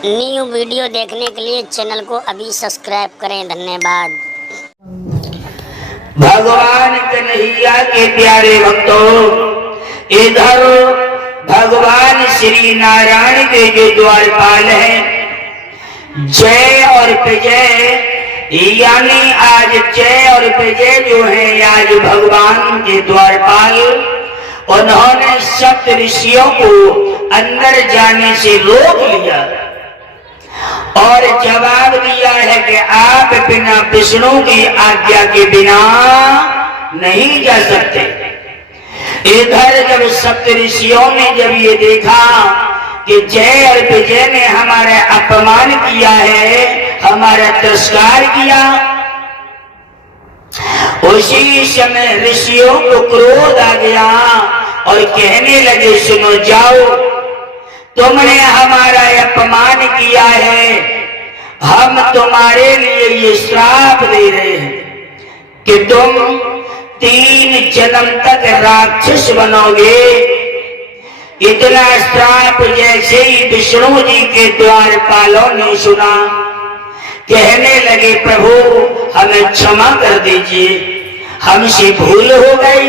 New video देखने के लिए चैनल को अभी सब्सक्राइब करें। धन्यवाद। भगवान कन्हैया के प्यारे भक्तों, इधर भगवान श्री नारायण के जो द्वारपाल हैं, जय और विजय, यानी आज जय और विजय जो है आज भगवान के द्वारपाल, उन्होंने सप्त ऋषियों को अंदर जाने से रोक लिया और जवाब दिया है कि आप बिना विष्णु की आज्ञा के बिना नहीं जा सकते। इधर जब सप्त ऋषियों ने जब ये देखा कि जय और विजय ने हमारा अपमान किया है, हमारा तिरस्कार किया, उसी समय ऋषियों को क्रोध आ गया और कहने लगे, सुनो जाओ, तुमने हमारा अपमान किया है, हम तुम्हारे लिए ये श्राप दे रहे हैं कि तुम 3 जन्म तक राक्षस बनोगे। इतना श्राप जैसे ही विष्णु जी के द्वारपालों ने सुना, कहने लगे, प्रभु हमें क्षमा कर दीजिए, हमसे भूल हो गई।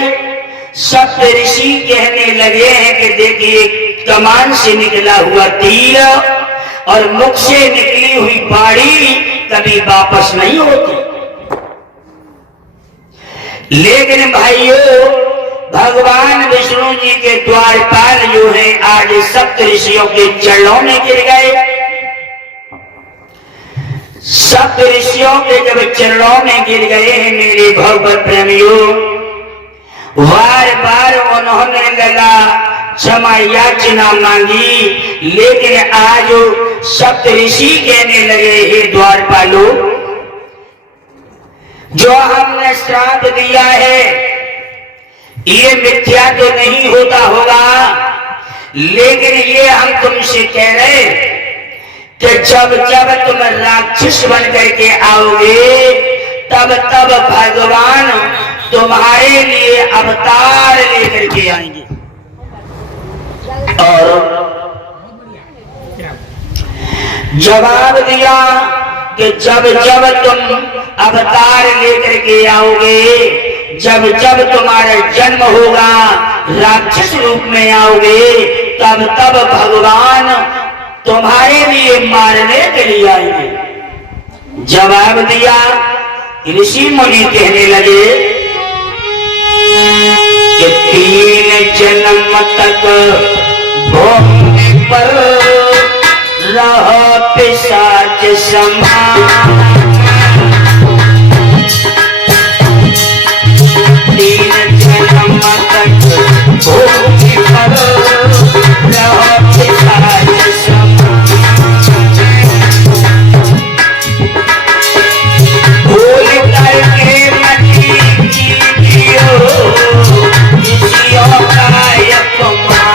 सप्त ऋषि कहने लगे हैं कि देखिए, कमान से निकला हुआ तीर और मुख से निकली हुई बाड़ी कभी वापस नहीं होती। लेकिन भाइयों, भगवान विष्णु जी के द्वारपाल जो है आज सप्त ऋषियों के चरणों में गिर गए। सप्त ऋषियों के जब चरणों में गिर गए हैं मेरे भगवत प्रेमियों, बार बार उन्होंने लगा क्षमा याचना मांगी, लेकिन आज सप्त ऋषि कहने लगे, हे द्वारपालो, जो हमने श्राप दिया है ये मिथ्या तो नहीं होता होगा, लेकिन ये हम तुमसे कह रहे कि जब जब तुम राक्षस बन करके आओगे, तब तब भगवान तुम्हारे लिए अवतार लेकर के आएंगे। और जवाब दिया कि जब जब तुम अवतार लेकर के आओगे, जब जब तुम्हारा जन्म होगा, राक्षस रूप में आओगे, तब तब भगवान तुम्हारे लिए मारने के लिए आएंगे। जवाब दिया, ऋषि मुनि कहने लगे कि 3 जन्म तक भूमि पर रहो पिशाच समान, 3 जन्म तक भूमि पर रहो पिशाच समान, भूल करके मती कीजियो ऋषियों का अपमान,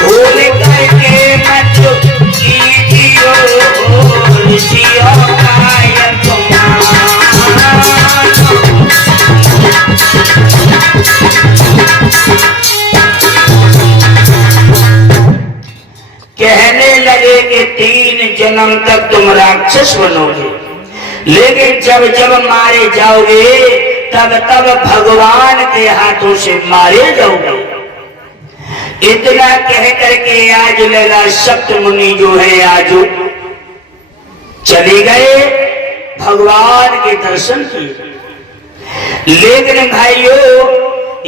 भूल करके मत कीजियो ऋषियों का अपमान। कहने लगे कि 3 जन्म तक तुम राक्षस बनोगे, लेकिन जब जब मारे जाओगे तब तब भगवान के हाथों से मारे जाओगे। इतना कह करके आज लगा सप्त मुनि जो है आज चले गए, भगवान के दर्शन किए। लेकिन भाइयों,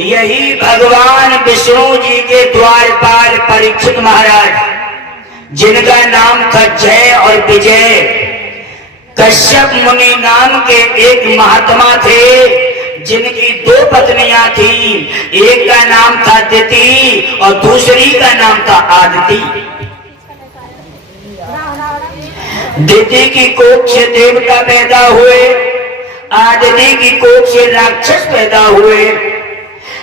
यही भगवान विष्णु जी के द्वारपाल परीक्षित महाराज, जिनका नाम था जय और विजय, कश्यप मुनि नाम के एक महात्मा थे, जिनकी 2 पत्नियां थी। एक का नाम था दिति और दूसरी का नाम था आदिति। दिति की कोख से देवता पैदा हुए, आदिति की कोख से राक्षस पैदा हुए।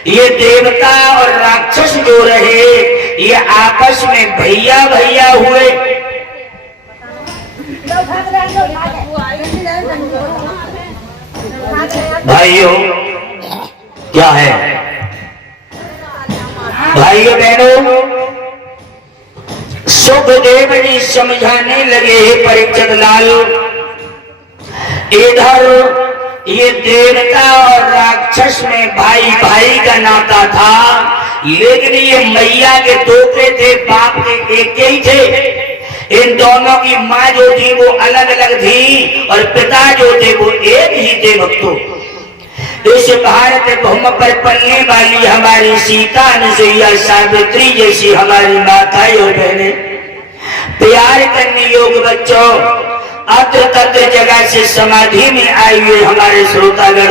ये देवता और राक्षस जो रहे, ये आपस में भैया भैया हुए। भाइयों क्या है, भाइयों बहनों, सुखदेव जी समझाने लगे परीक्षित लाल, इधर ये देवता और राक्षस में भाई भाई का नाता था, लेकिन ये मैया के तोते थे, बाप के एक ही थे। इन दोनों की माँ जो थी वो अलग अलग थी और पिता जो थे वो एक ही थे। भक्तों, इस भारत भूमि पर पलने वाली हमारी सीता, अनुसुईया, सावित्री जैसी हमारी माताएं और बहनें, प्यार करने योग्य बच्चों, अत्र तत्र जगह से समाधि में आई हुए हमारे श्रोतागण,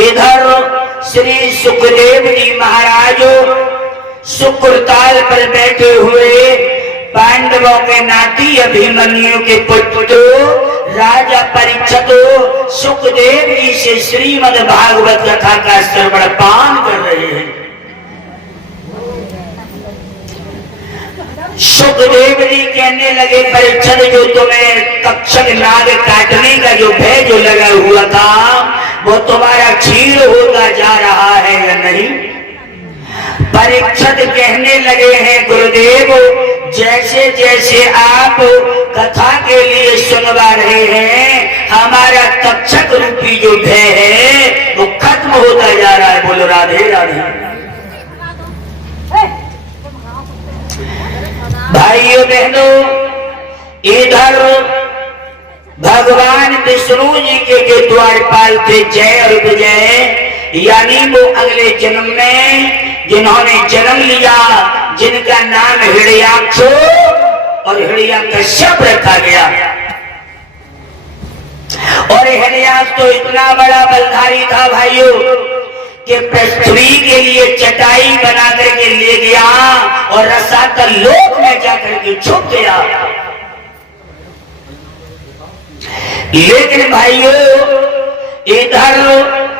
इधर श्री सुखदेव जी महाराज शुक्रताल पर बैठे हुए पांडवों के नाती अभिमन्यु के पुत्र राजा परीक्षित सुखदेव जी से श्रीमद् भागवत कथा का श्रवण पान कर रहे हैं। सुखदेव जी कहने लगे, परीक्षित, जो तुम्हें तक्षक नाग काटने का जो भय जो लगा हुआ था वो तुम्हारा क्षीण होता जा रहा है या नहीं? परीक्षित कहने लगे हैं, गुरुदेव, जैसे जैसे आप कथा के लिए सुनवा रहे हैं, हमारा तक्षक रूपी जो भय है वो खत्म होता जा रहा है। बोलो राधे राधे। भाइयों बहनों, इधर भगवान विष्णु जी के जो द्वारपाल थे जय और विजय, यानी वो अगले जन्म में जिन्होंने जन्म लिया, जिनका नाम हिरण्याक्ष और हिरण्यकश्यप रखा गया। और हिरण्याक्ष तो इतना बड़ा बलधारी था भाइयों कि पृथ्वी के लिए चटाई बना करके ले गया और रसातल लोक में जाकर के छुप गया। लेकिन भाइयों, इधर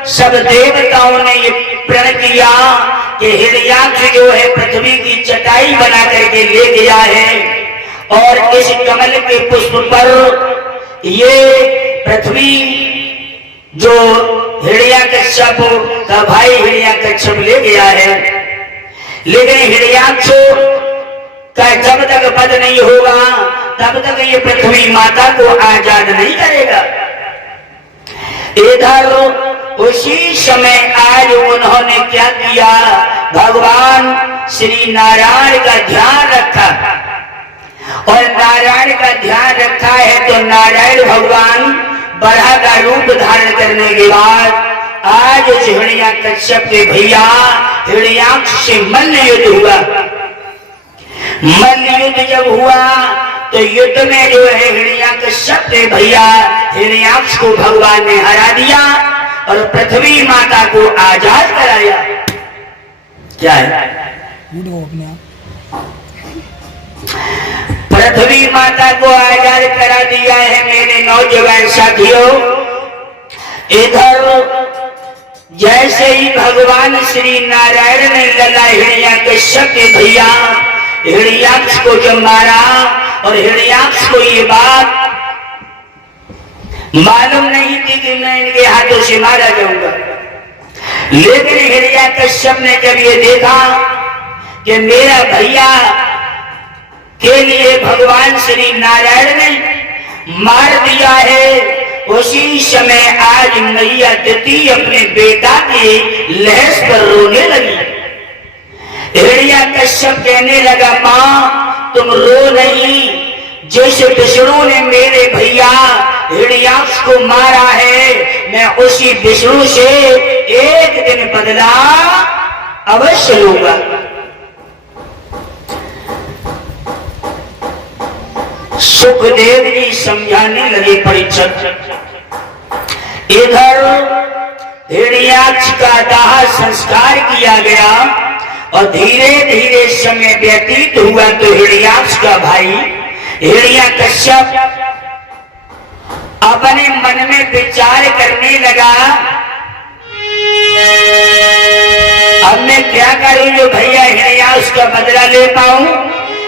सब देवताओं ने ये प्रण किया कि हिरण्याक्ष जो है पृथ्वी की चटाई बना करके ले गया है और इस कमल के पुष्प पर ये पृथ्वी जो हिरण्याकश्यप का भाई हिरण्याकश्यप ले गया है। लेकिन हिरण्याक्ष का जब तक वध नहीं होगा तब तक ये पृथ्वी माता को आजाद नहीं करेगा। इधर उसी समय आज उन्होंने क्या किया, भगवान श्री नारायण का ध्यान रखा और नारायण का ध्यान रखा है तो नारायण भगवान बराह का रूप धारण करने के बाद आज उस हिरण्याकश्यप के भैया हिरण्याक्ष से मल्ल युद्ध हुआ। मल्ल युद्ध जब हुआ तो युद्ध में जो है हिरण्याकश्यप के भैया हिरण्याक्ष को भगवान ने हरा दिया और पृथ्वी माता को आजाद कराया। क्या है? पृथ्वी माता को आजाद करा दिया है मेरे नौजवान साथियों। इधर जैसे ही भगवान श्री नारायण ने लला हिरण्याकश्यप के भैया हिरण्याक्ष को जब मारा और हिरण्याक्ष को ये बात मालूम नहीं थी कि मैं इनके हाथों से मारा जाऊंगा, लेकिन हिरण्याकश्यप ने जब ये देखा कि मेरा भैया के लिए भगवान श्री नारायण ने मार दिया है, उसी समय आज मैया दिति अपने बेटा की लहस पर रोने लगी। हिरण्याकश्यप कहने लगा, मां तुम रो नहीं, जैसे विष्णु ने मेरे भैया हिरण्याक्ष को मारा है, मैं उसी विष्णु से एक दिन बदला अवश्य लूंगा। सुखदेव जी समझाने लगे परीक्षित। इधर हिरण्याक्ष का दाह संस्कार किया गया और धीरे धीरे समय व्यतीत हुआ तो हिरण्याक्ष का भाई हिरण्याकश्यप अपने मन में विचार करने लगा, अब मैं क्या करूं जो भैया हिरण्याक्ष का बदला ले पाऊं।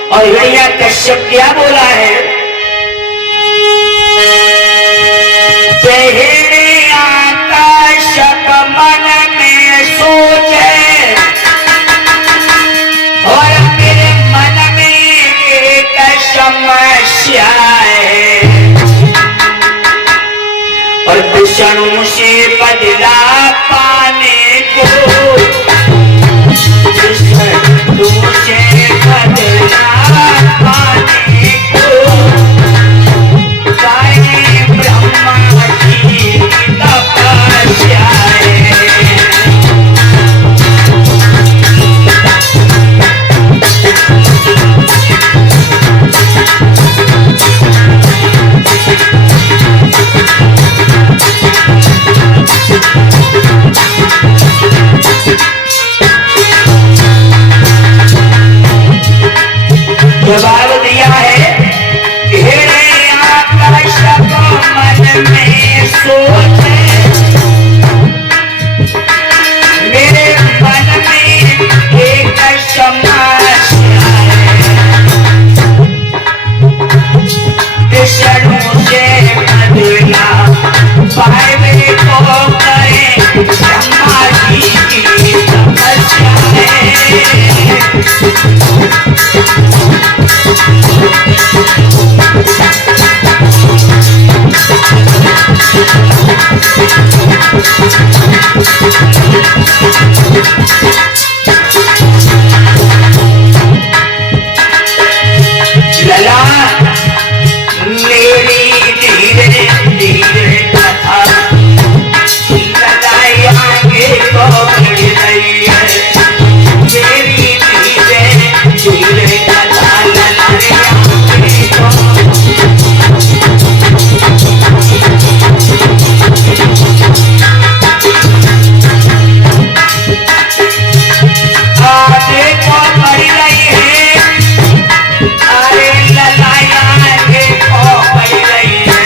और हिरण्याकश्यप क्या बोला है, हिरण्याका विष्णु से बदला पाने को, विष्णु से बदला पाने को गाए ब्रह्मा जी तपस्या है। जवाब दिया है, आकाश मन में सोचे, मेरे मन में एक समस्या है, विष्णु से बदला पाए को करे ब्रह्मा जी की तपस्या है। लला मेरी धीरे धीरे कथा लगाई आगे को बढ़ रही है, मेरी धीरे धीरे कथा लगाई आगे को। आगे को बढ़ रही है, अरे ललाई आगे को बढ़ रही है,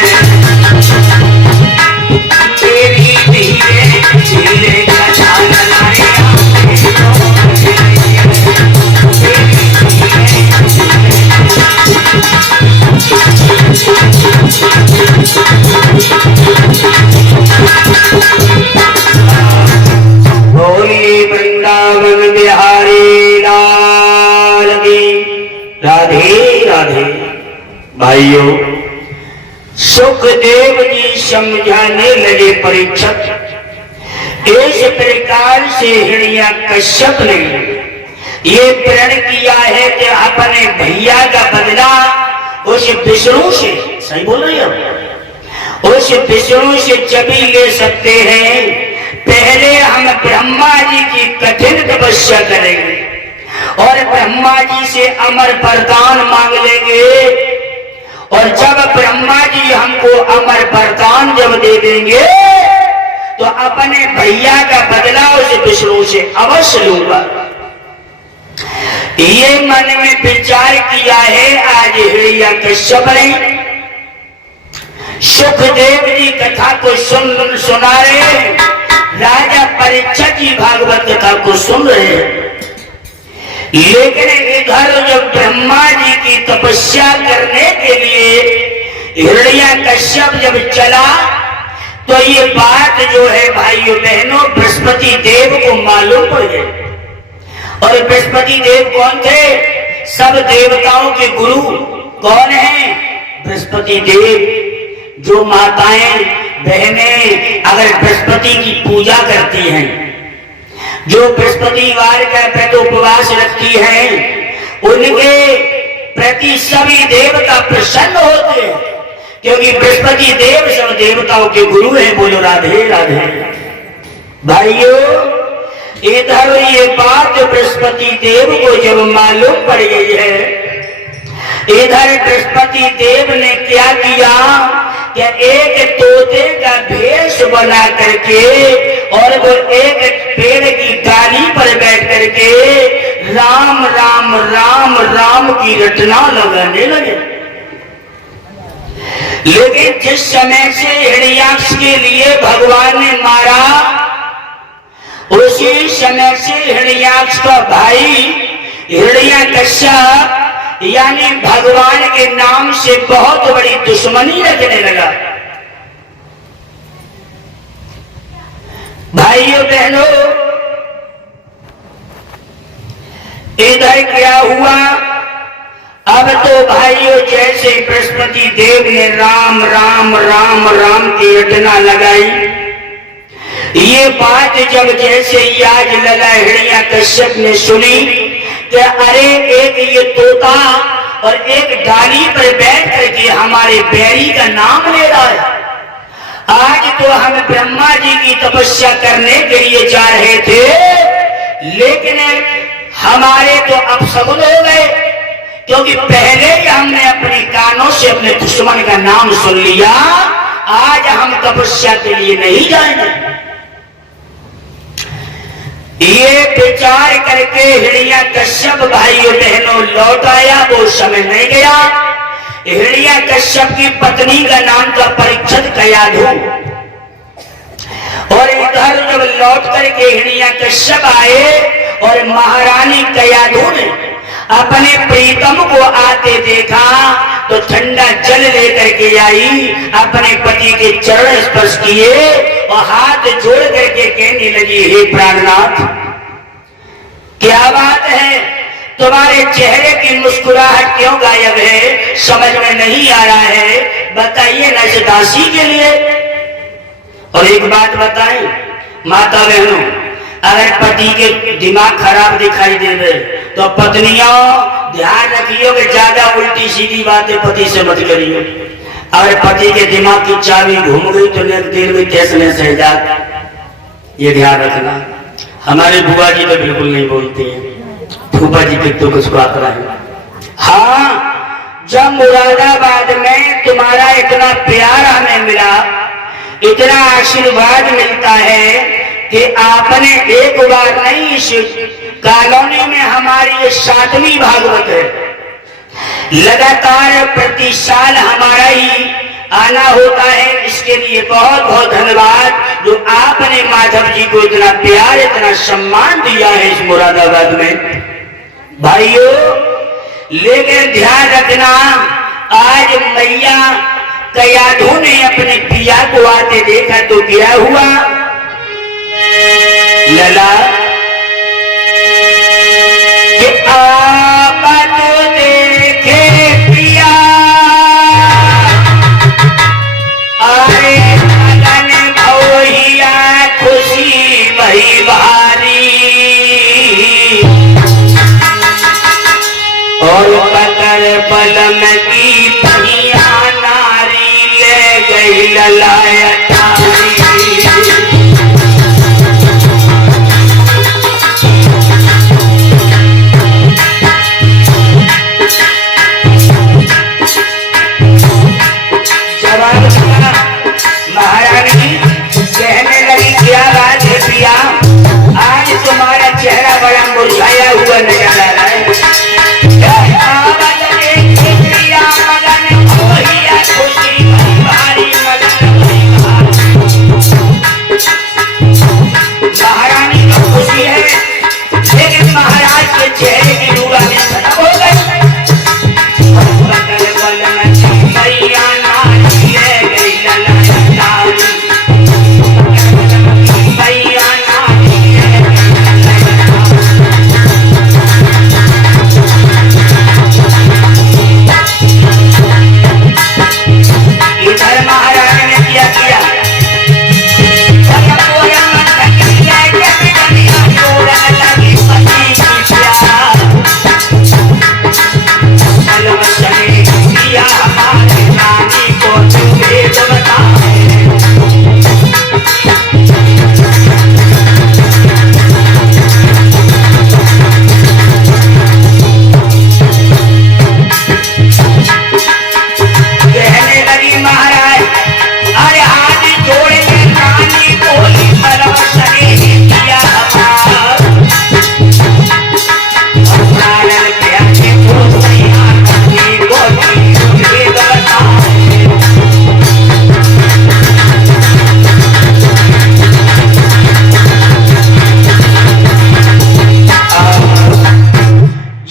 मेरी धीरे धीरे कथा लगाई आगे को बढ़ रही है, बोलिए वृंदावन बिहारी लाल की राधे राधे। भाइयों, सुखदेव जी समझाने लगे परीक्षक, इस प्रकार से हिरण्यकश्यप ने ये प्रण किया है कि अपने भैया का बदला उस विष्णु से, सही बोल रही हो, उस विष्णु से जभी ले सकते हैं, पहले हम ब्रह्मा जी की कठिन तपस्या करेंगे और ब्रह्मा जी से अमर वरदान मांग लेंगे, और जब ब्रह्मा जी हमको अमर वरदान जब दे देंगे तो अपने भैया का बदला उस विष्णु से अवश्य लूंगा। ये मन में विचार किया है। आज हिरण्यकश्यप ने सुखदेव जी कथा को सुना रहे हैं, राजा परीक्षित जी भागवत कथा को सुन रहे हैं, लेकिन इधर जब ब्रह्मा जी की तपस्या करने के लिए हिरण्यकश्यप जब चला तो ये बात जो है भाइयों बहनों बृहस्पति देव को मालूम पड़ गई। और बृहस्पति देव कौन थे? सब देवताओं के गुरु कौन हैं? बृहस्पति देव। जो माताएं बहनें अगर बृहस्पति की पूजा करती हैं, जो बृहस्पतिवार का व्रत उपवास रखती हैं, उनके प्रति सभी देवता प्रसन्न होते हैं, क्योंकि बृहस्पति देव सब देवताओं के गुरु हैं। बोलो राधे राधे। भाइयों, इधर ये बात बृहस्पति देव को जब मालूम पड़ गई है, इधर बृहस्पति देव ने क्या किया कि एक तोते का भेष बना करके और वो एक पेड़ की डाली पर बैठ करके राम राम राम राम की रटना लगाने लगे। लेकिन जिस समय से हिरण्याक्ष के लिए भगवान ने मारा, उसी समय से हिरण्याक्ष का भाई हिरण्यकश्यप यानी भगवान के नाम से बहुत बड़ी दुश्मनी रखने लगा। भाइयों बहनों, इधर क्या हुआ? अब तो भाइयों जैसे बृहस्पति देव ने राम राम राम राम की रटना लगाई, ये बात जब जैसे आज लला हिरण्यकश्यप ने सुनी कि अरे एक ये तोता और एक डाली पर बैठ करके हमारे बैरी का नाम ले रहा है। आज तो हम ब्रह्मा जी की तपस्या करने के लिए जा रहे थे, लेकिन हमारे तो अपशगुन हो गए, क्योंकि पहले ही हमने अपने कानों से अपने दुश्मन का नाम सुन लिया। आज हम तपस्या के लिए नहीं जाएंगे। ये विचार करके हिरण्यकश्यप भाइयों बहनों लौट आया। वो समय नहीं गया। हिरण्यकश्यप की पत्नी का नाम था परीक्षित कयाधु, और इधर जब लौट करके हिरण्यकश्यप आए और महारानी कयाधु ने अपने प्रीतम को आते देखा तो ठंडा जल लेकर के आई, अपने पति के चरण स्पर्श किए और हाथ जोड़ करके कहने लगी, हे प्राणनाथ, क्या बात है, तुम्हारे चेहरे की मुस्कुराहट क्यों गायब है, समझ में नहीं आ रहा है, बताइए ना इस दासी के लिए। और एक बात बताएं माता बहनों, अगर पति के दिमाग खराब दिखाई दे तो पत्नियों ध्यान रखियो कि ज्यादा उल्टी सीधी बातें पति से मत करियो। अगर पति के दिमाग की चाबी घूम गई तो दिल में कैसे सह जाता, ये ध्यान रखना। हमारे बुआ जी तो बिल्कुल नहीं बोलते हैं, फूफा जी के तो कुछ बात है। हाँ, जब मुरादाबाद में तुम्हारा इतना प्यार हमें मिला, इतना आशीर्वाद मिलता है कि आपने एक बार नहीं, इस कॉलोनी में हमारी ये 7वीं भागवत है, लगातार प्रति साल हमारा ही आना होता है। इसके लिए बहुत बहुत धन्यवाद जो आपने माधव जी को इतना प्यार इतना सम्मान दिया है इस मुरादाबाद में। भाइयों लेकिन ध्यान रखना, आज मैया कयाधु ने अपने पिया को आते देखा तो क्या हुआ, लला कि आपन देखे पिया, अरे मगन भौहिया खुशी भई भारी, और पकड़ पलम की पहिया नारी ले गई ललाया तारी। महारानी कहने लगी, क्या बात है पिया, आज तुम्हारा चेहरा बड़ा मुरझाया हुआ नजर आ रहा है। महारानी को खुशी है, लेकिन महाराज के चेहरे की नूरानी खत्म हो गई।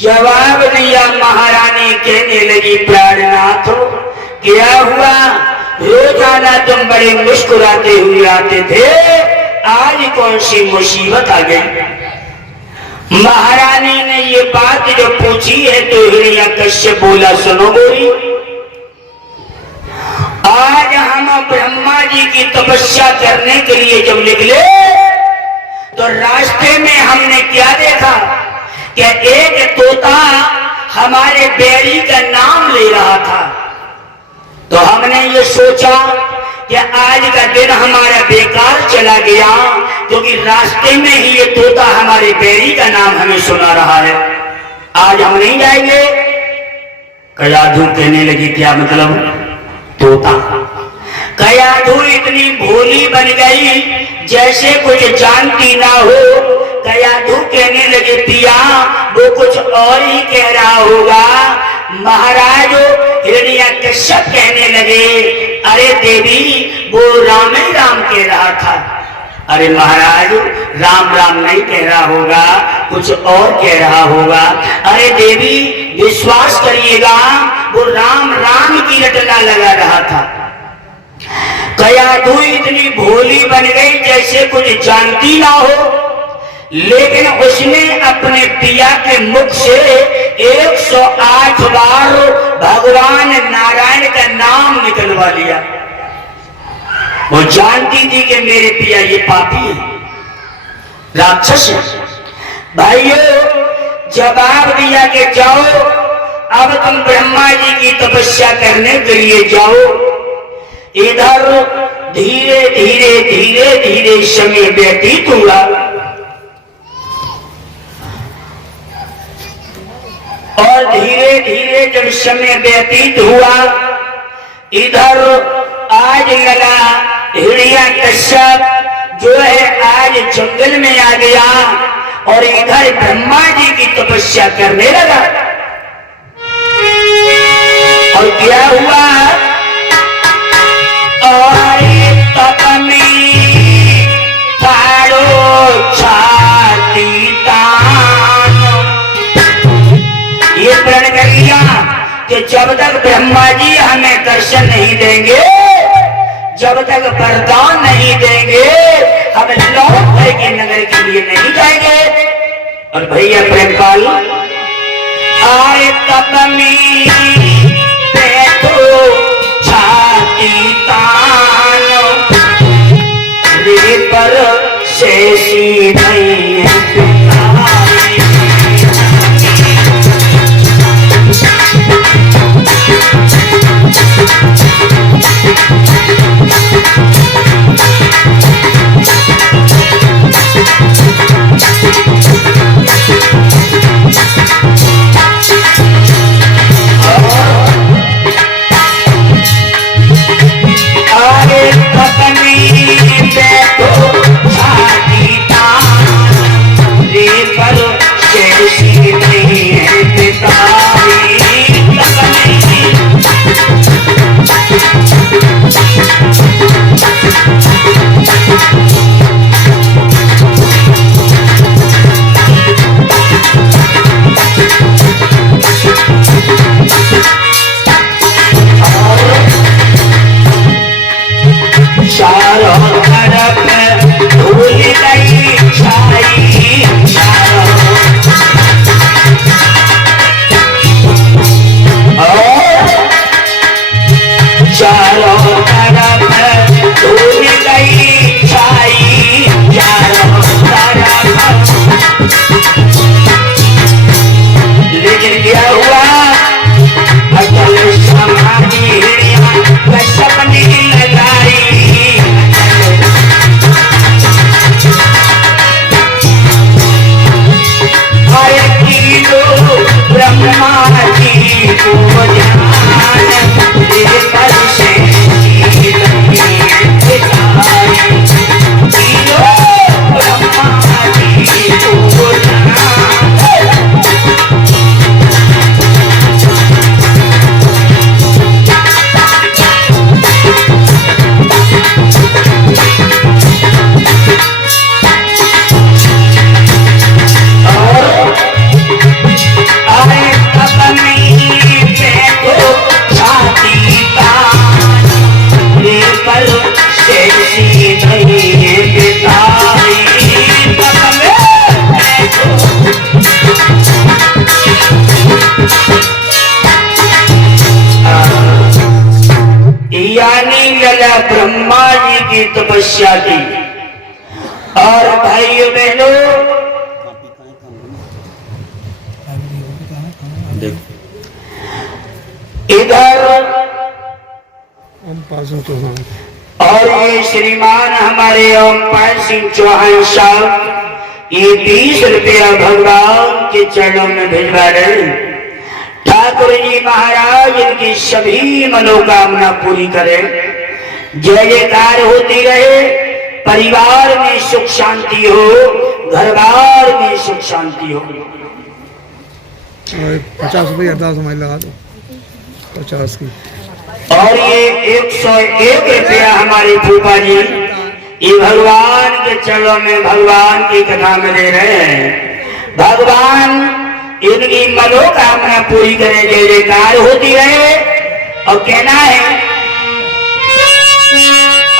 जवाब दिया महारानी, कहने लगी, प्राणनाथ क्या हुआ, रोजाना तुम बड़े मुस्कुराते हुए आते थे, आज कौन सी मुसीबत आ गई। महारानी ने ये बात जो पूछी है तो हिरण्यकश्यप बोला, सुनो गोरी, आज हम ब्रह्मा जी की तपस्या करने के लिए जब निकले तो रास्ते में हमने क्या देखा कि एक तोता हमारे बैरी का नाम ले रहा था। तो हमने ये सोचा कि आज का दिन हमारा बेकार चला गया, क्योंकि रास्ते में ही ये तोता हमारे बैरी का नाम हमें सुना रहा है, आज हम नहीं जाएंगे। कयाधु कहने लगी, क्या मतलब? तोता। कयाधु इतनी भोली बन गई जैसे कुछ जानती ना हो। कयाधु कहने लगे, पिया वो कुछ और ही कह रहा होगा। महाराज हिरण्यकश्यप कहने लगे, अरे देवी वो राम ही राम कह रहा था। अरे महाराज राम राम नहीं कह रहा होगा, कुछ और कह रहा होगा। अरे देवी विश्वास करिएगा, वो राम राम की रटना लगा रहा था। कयाधु इतनी भोली बन गई जैसे कुछ जानती ना हो, लेकिन उसने अपने पिया के मुख से 108 बार भगवान नारायण का नाम निकलवा लिया। वो जानती थी कि मेरे पिया ये पापी है, राक्षस है। भाइयों जवाब दिया कि जाओ, अब तुम ब्रह्मा जी की तपस्या करने के लिए जाओ। इधर धीरे धीरे धीरे धीरे समय व्यतीत हुआ और धीरे धीरे जब समय व्यतीत हुआ, इधर आज लगा हिरण्यकश्यप जो है आज जंगल में आ गया और इधर ब्रह्मा जी की तपस्या करने लगा। और क्या हुआ? और तप में थारो छाती तान, ये प्रण कर लिया कि जब तक ब्रह्मा जी हमें दर्शन नहीं देंगे, जब तक वरदान नहीं देंगे, हम लौट के नगर के लिए नहीं जाएंगे। और भैया प्रेमपाल, आए तप में बैठो छाती तान, रे पर शेषी नहीं तपस्या की। और भाइयों बहनों, इधर और ये श्रीमान हमारे ओमपाल सिंह चौहान साहब ये 20 रुपया भगवान के चरणों में भिजवा रहे। ठाकुर जी महाराज इनकी सभी मनोकामना पूरी करें। जय जयकार होती रहे, परिवार में सुख शांति हो, घर बार में सुख शांति हो। 50 रुपये अरदास हमारी लगा दो, 50 की। और ये 101 रुपया हमारे फूफा जी ये भगवान के चरणों में भगवान की कथा में दे रहे हैं। भगवान इनकी मनोकामना पूरी करे, जय जयकार होती रहे। और कहना है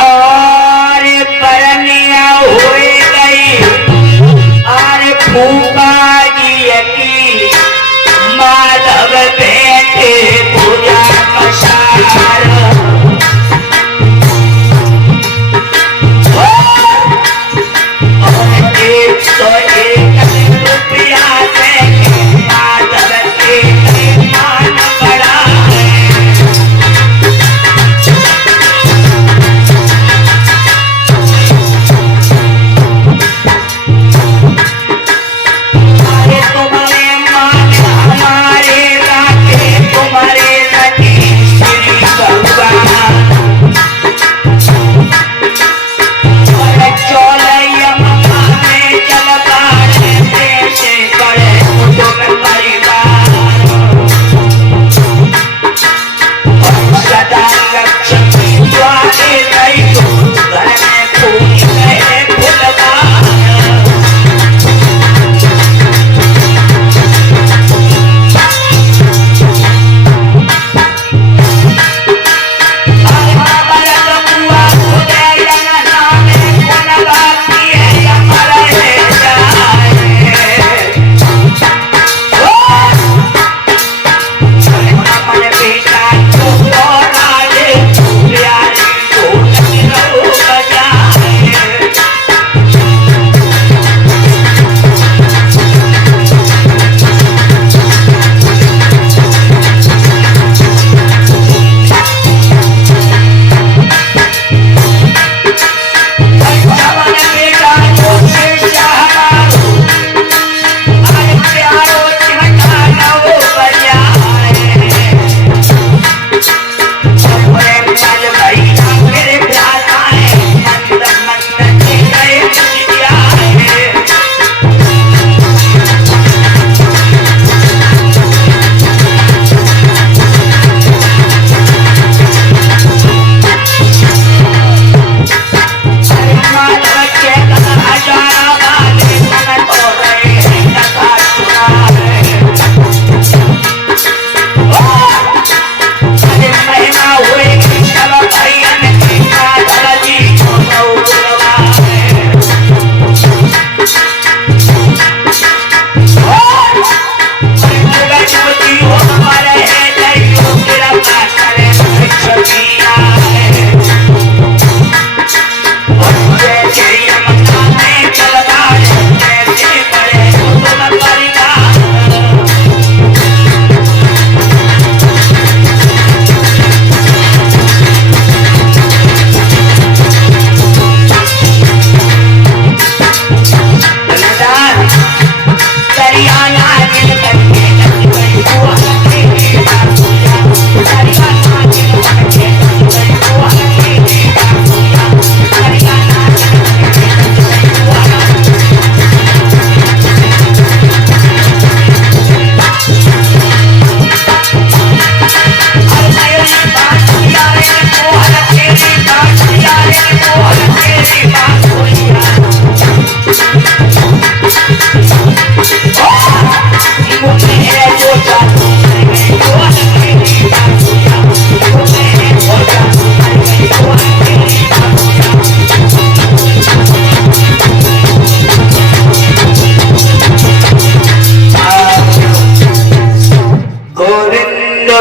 और परनिया हो गई और फूफा जी की माधव बैठे पूजा कसार। 101 रुपया से माधव के मान बड़ा है। अरे तुम्हारे मान हमारे राखे, तुम्हारे रखे श्री भगवान। चौलैया में जल बाढ़ से करे कुटुंब परिवार। सदा लक्ष्मी द्वारे रही घर में फूल गए फुलवार।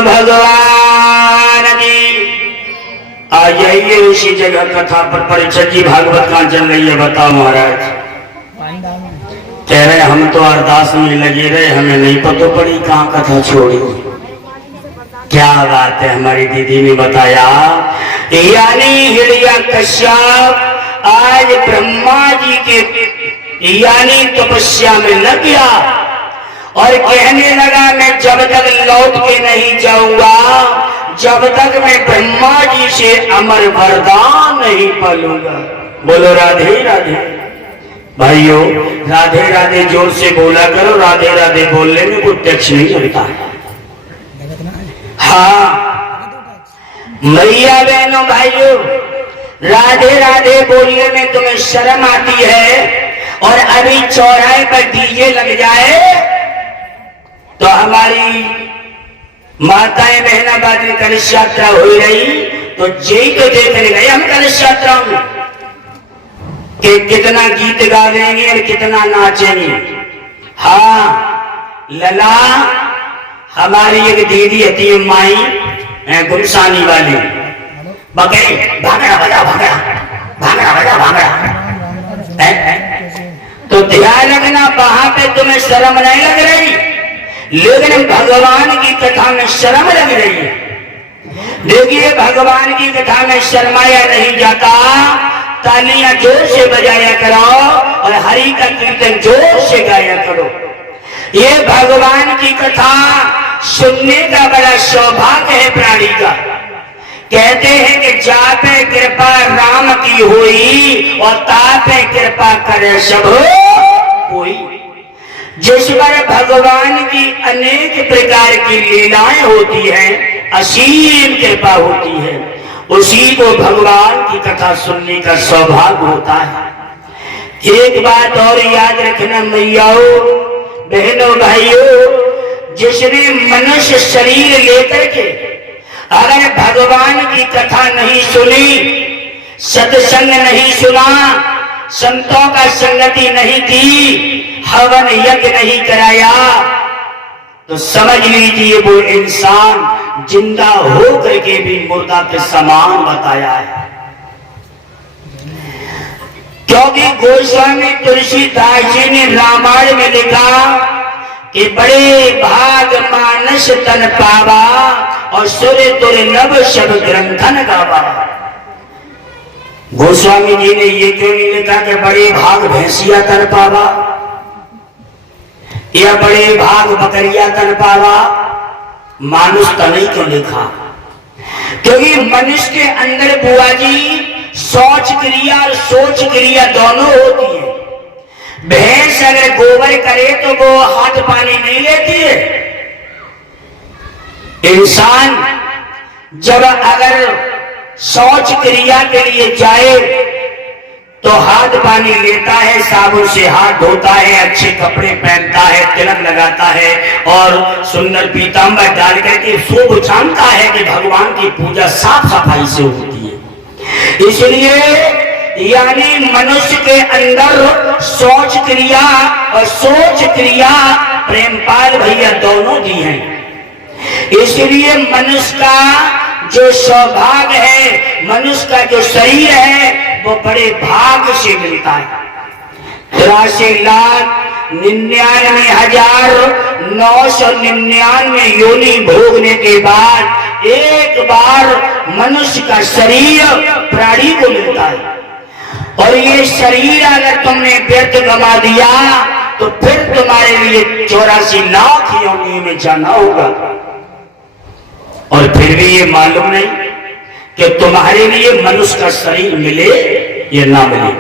भगवान की आ जाइए सी जगह कथा पर परीक्षित जी भागवत कहाँ चल रही है बताओ महाराज। कह रहे हम तो अरदास में लगे रहे, हमें नहीं पता पड़ी कहाँ कथा छोड़ी। क्या बात है, हमारी दीदी ने बताया। यानी हिरण्यकश्यप आज ब्रह्मा जी के यानी तपस्या में लग गया और कहने लगा मैं जब तक लौट के नहीं जाऊंगा, जब तक मैं ब्रह्मा जी से अमर वरदान नहीं पालूंगा। बोलो राधे राधे। भाइयों राधे राधे जोर से बोला करो, राधे राधे बोलने में कोई टैक्स नहीं लगता है। हाँ मैया बहनों भाइयों, राधे राधे बोलने में तुम्हें शर्म आती है और अभी चौराहे पर डीजे लग जाए तो हमारी माताएं बहनाबाद में कलश यात्रा हो रही तो जय तो देखने गए हम कलश यात्रा में कि कितना गीत गावेंगे और कितना नाचेंगे। हाँ लला हमारी एक दीदी हती माई गुमसानी वाली बकरी भांगड़ा बजा भांगड़ा भांगड़ा बजा भांगड़ा। तो ध्यान रखना वहां पे तुम्हें शर्म नहीं लग रही, लेकिन भगवान की कथा में शर्म लग रही है। देखिए भगवान की कथा में शर्माया नहीं जाता। तालियां जोर से बजाया करो और हरि का कीर्तन जोर से गाया करो। ये भगवान की कथा सुनने का बड़ा सौभाग्य है प्राणी का। कहते हैं कि जापे कृपा राम की हुई और तापे कृपा करे सब कोई। जिस पर भगवान की अनेक प्रकार की लीलाएं होती हैं, असीम कृपा होती है, उसी को भगवान की कथा सुनने का सौभाग्य होता है। एक बात और याद रखना मैयाओं बहनों भाइयों, जिसने मनुष्य शरीर लेकर के अगर भगवान की कथा नहीं सुनी, सत्संग नहीं सुना, संतों का संगति नहीं की, हवन यज्ञ नहीं कराया, तो समझ लीजिए वो इंसान जिंदा हो करके भी मुर्दा के समान बताया है। क्योंकि गोस्वामी तुलसीदास जी ने रामायण में लिखा कि बड़े भाग मानस तन पावा और सुर तुर नभ सब ग्रंथन गावा। गोस्वामी जी ने ये क्यों नहीं लिखा कि बड़े भाग भैंसिया तन पावा या बड़े भाग बकरिया तन पावा, मानुष तन क्यों लिखा? क्योंकि मनुष्य के अंदर बुआ जी सोच क्रिया और सोच क्रिया दोनों होती है। भैंस अगर गोबर करे तो वो हाथ पानी नहीं लेती है। इंसान जब अगर शौच क्रिया के लिए जाए तो हाथ पानी लेता है, साबुन से हाथ धोता है, अच्छे कपड़े पहनता है, तिलक लगाता है और सुंदर पीतांबर डाल करके शुभ जानता है कि भगवान की पूजा साफ सफाई से होती है। इसलिए यानी मनुष्य के अंदर सोच क्रिया और सोच क्रिया प्रेमपाल भैया दोनों दी हैं। इसलिए मनुष्य का जो सौभाग्य है, मनुष्य का जो शरीर है, वो बड़े भाग से मिलता है। 83,99,999 योनि भोगने के बाद एक बार मनुष्य का शरीर प्राणी को मिलता है। और ये शरीर अगर तुमने व्यर्थ गंवा दिया तो फिर तुम्हारे लिए 84 लाख योनि में जाना होगा। और फिर भी ये मालूम नहीं कि तुम्हारे लिए मनुष्य का शरीर मिले या ना मिले।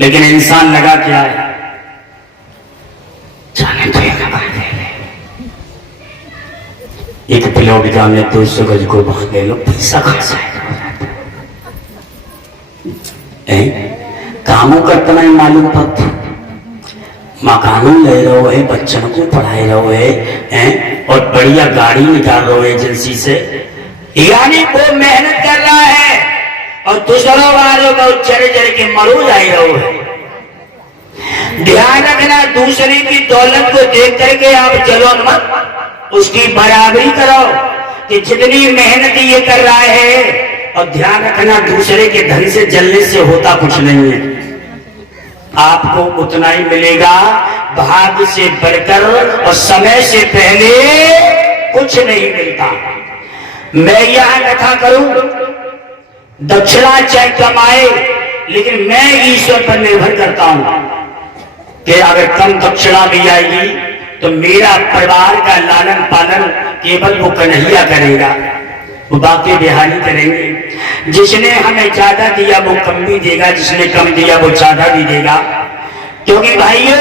लेकिन इंसान लगा क्या है, जाने तो एक किलोमीटर में 200 गज को भागे लो, पैसा खर्चा है। कामों करता नहीं मालूम पत मकानों ले रहे है, बच्चों को पढ़ाई रहे हैं और बढ़िया गाड़ी निकाल रहे एजेंसी से, यानी वो मेहनत कर रहा है और दूसरों वालों को चढ़ चढ़ के मरो जाए रहो है। ध्यान रखना, दूसरे की दौलत को देख करके आप चलो मत, उसकी बराबरी करो कि जितनी मेहनत ये कर रहा है और ध्यान रखना, दूसरे के धन से जलने से होता कुछ नहीं है, आपको उतना ही मिलेगा, भाग्य से बढ़कर और समय से पहले कुछ नहीं मिलता। मैं यह कथा करूं, दक्षिणा चाहे कमाए, लेकिन मैं ईश्वर पर निर्भर करता हूं कि अगर कम दक्षिणा भी आएगी तो मेरा परिवार का लालन पालन केवल वो कन्हैया करेगा, वो बाकी बिहारी करेंगे। जिसने हमें ज्यादा दिया वो कम भी देगा, जिसने कम दिया वो ज्यादा भी देगा। क्योंकि भाइयों,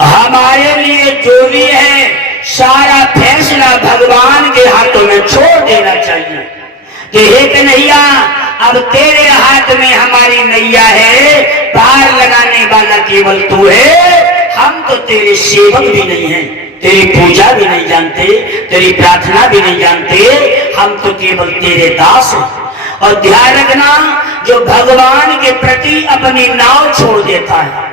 हमारे लिए जो भी है सारा फैसला भगवान के हाथों में छोड़ देना चाहिए कि हे कन्हैया, अब तेरे हाथ में हमारी नैया है, पार लगाने वाला केवल तू है। हम तो तेरे सेवक भी नहीं हैं, तेरी पूजा भी नहीं जानते, तेरी प्रार्थना भी नहीं जानते, हम तो केवल तेरे दास हैं। और ध्यान रखना, जो भगवान के प्रति अपनी नाव छोड़ देता है,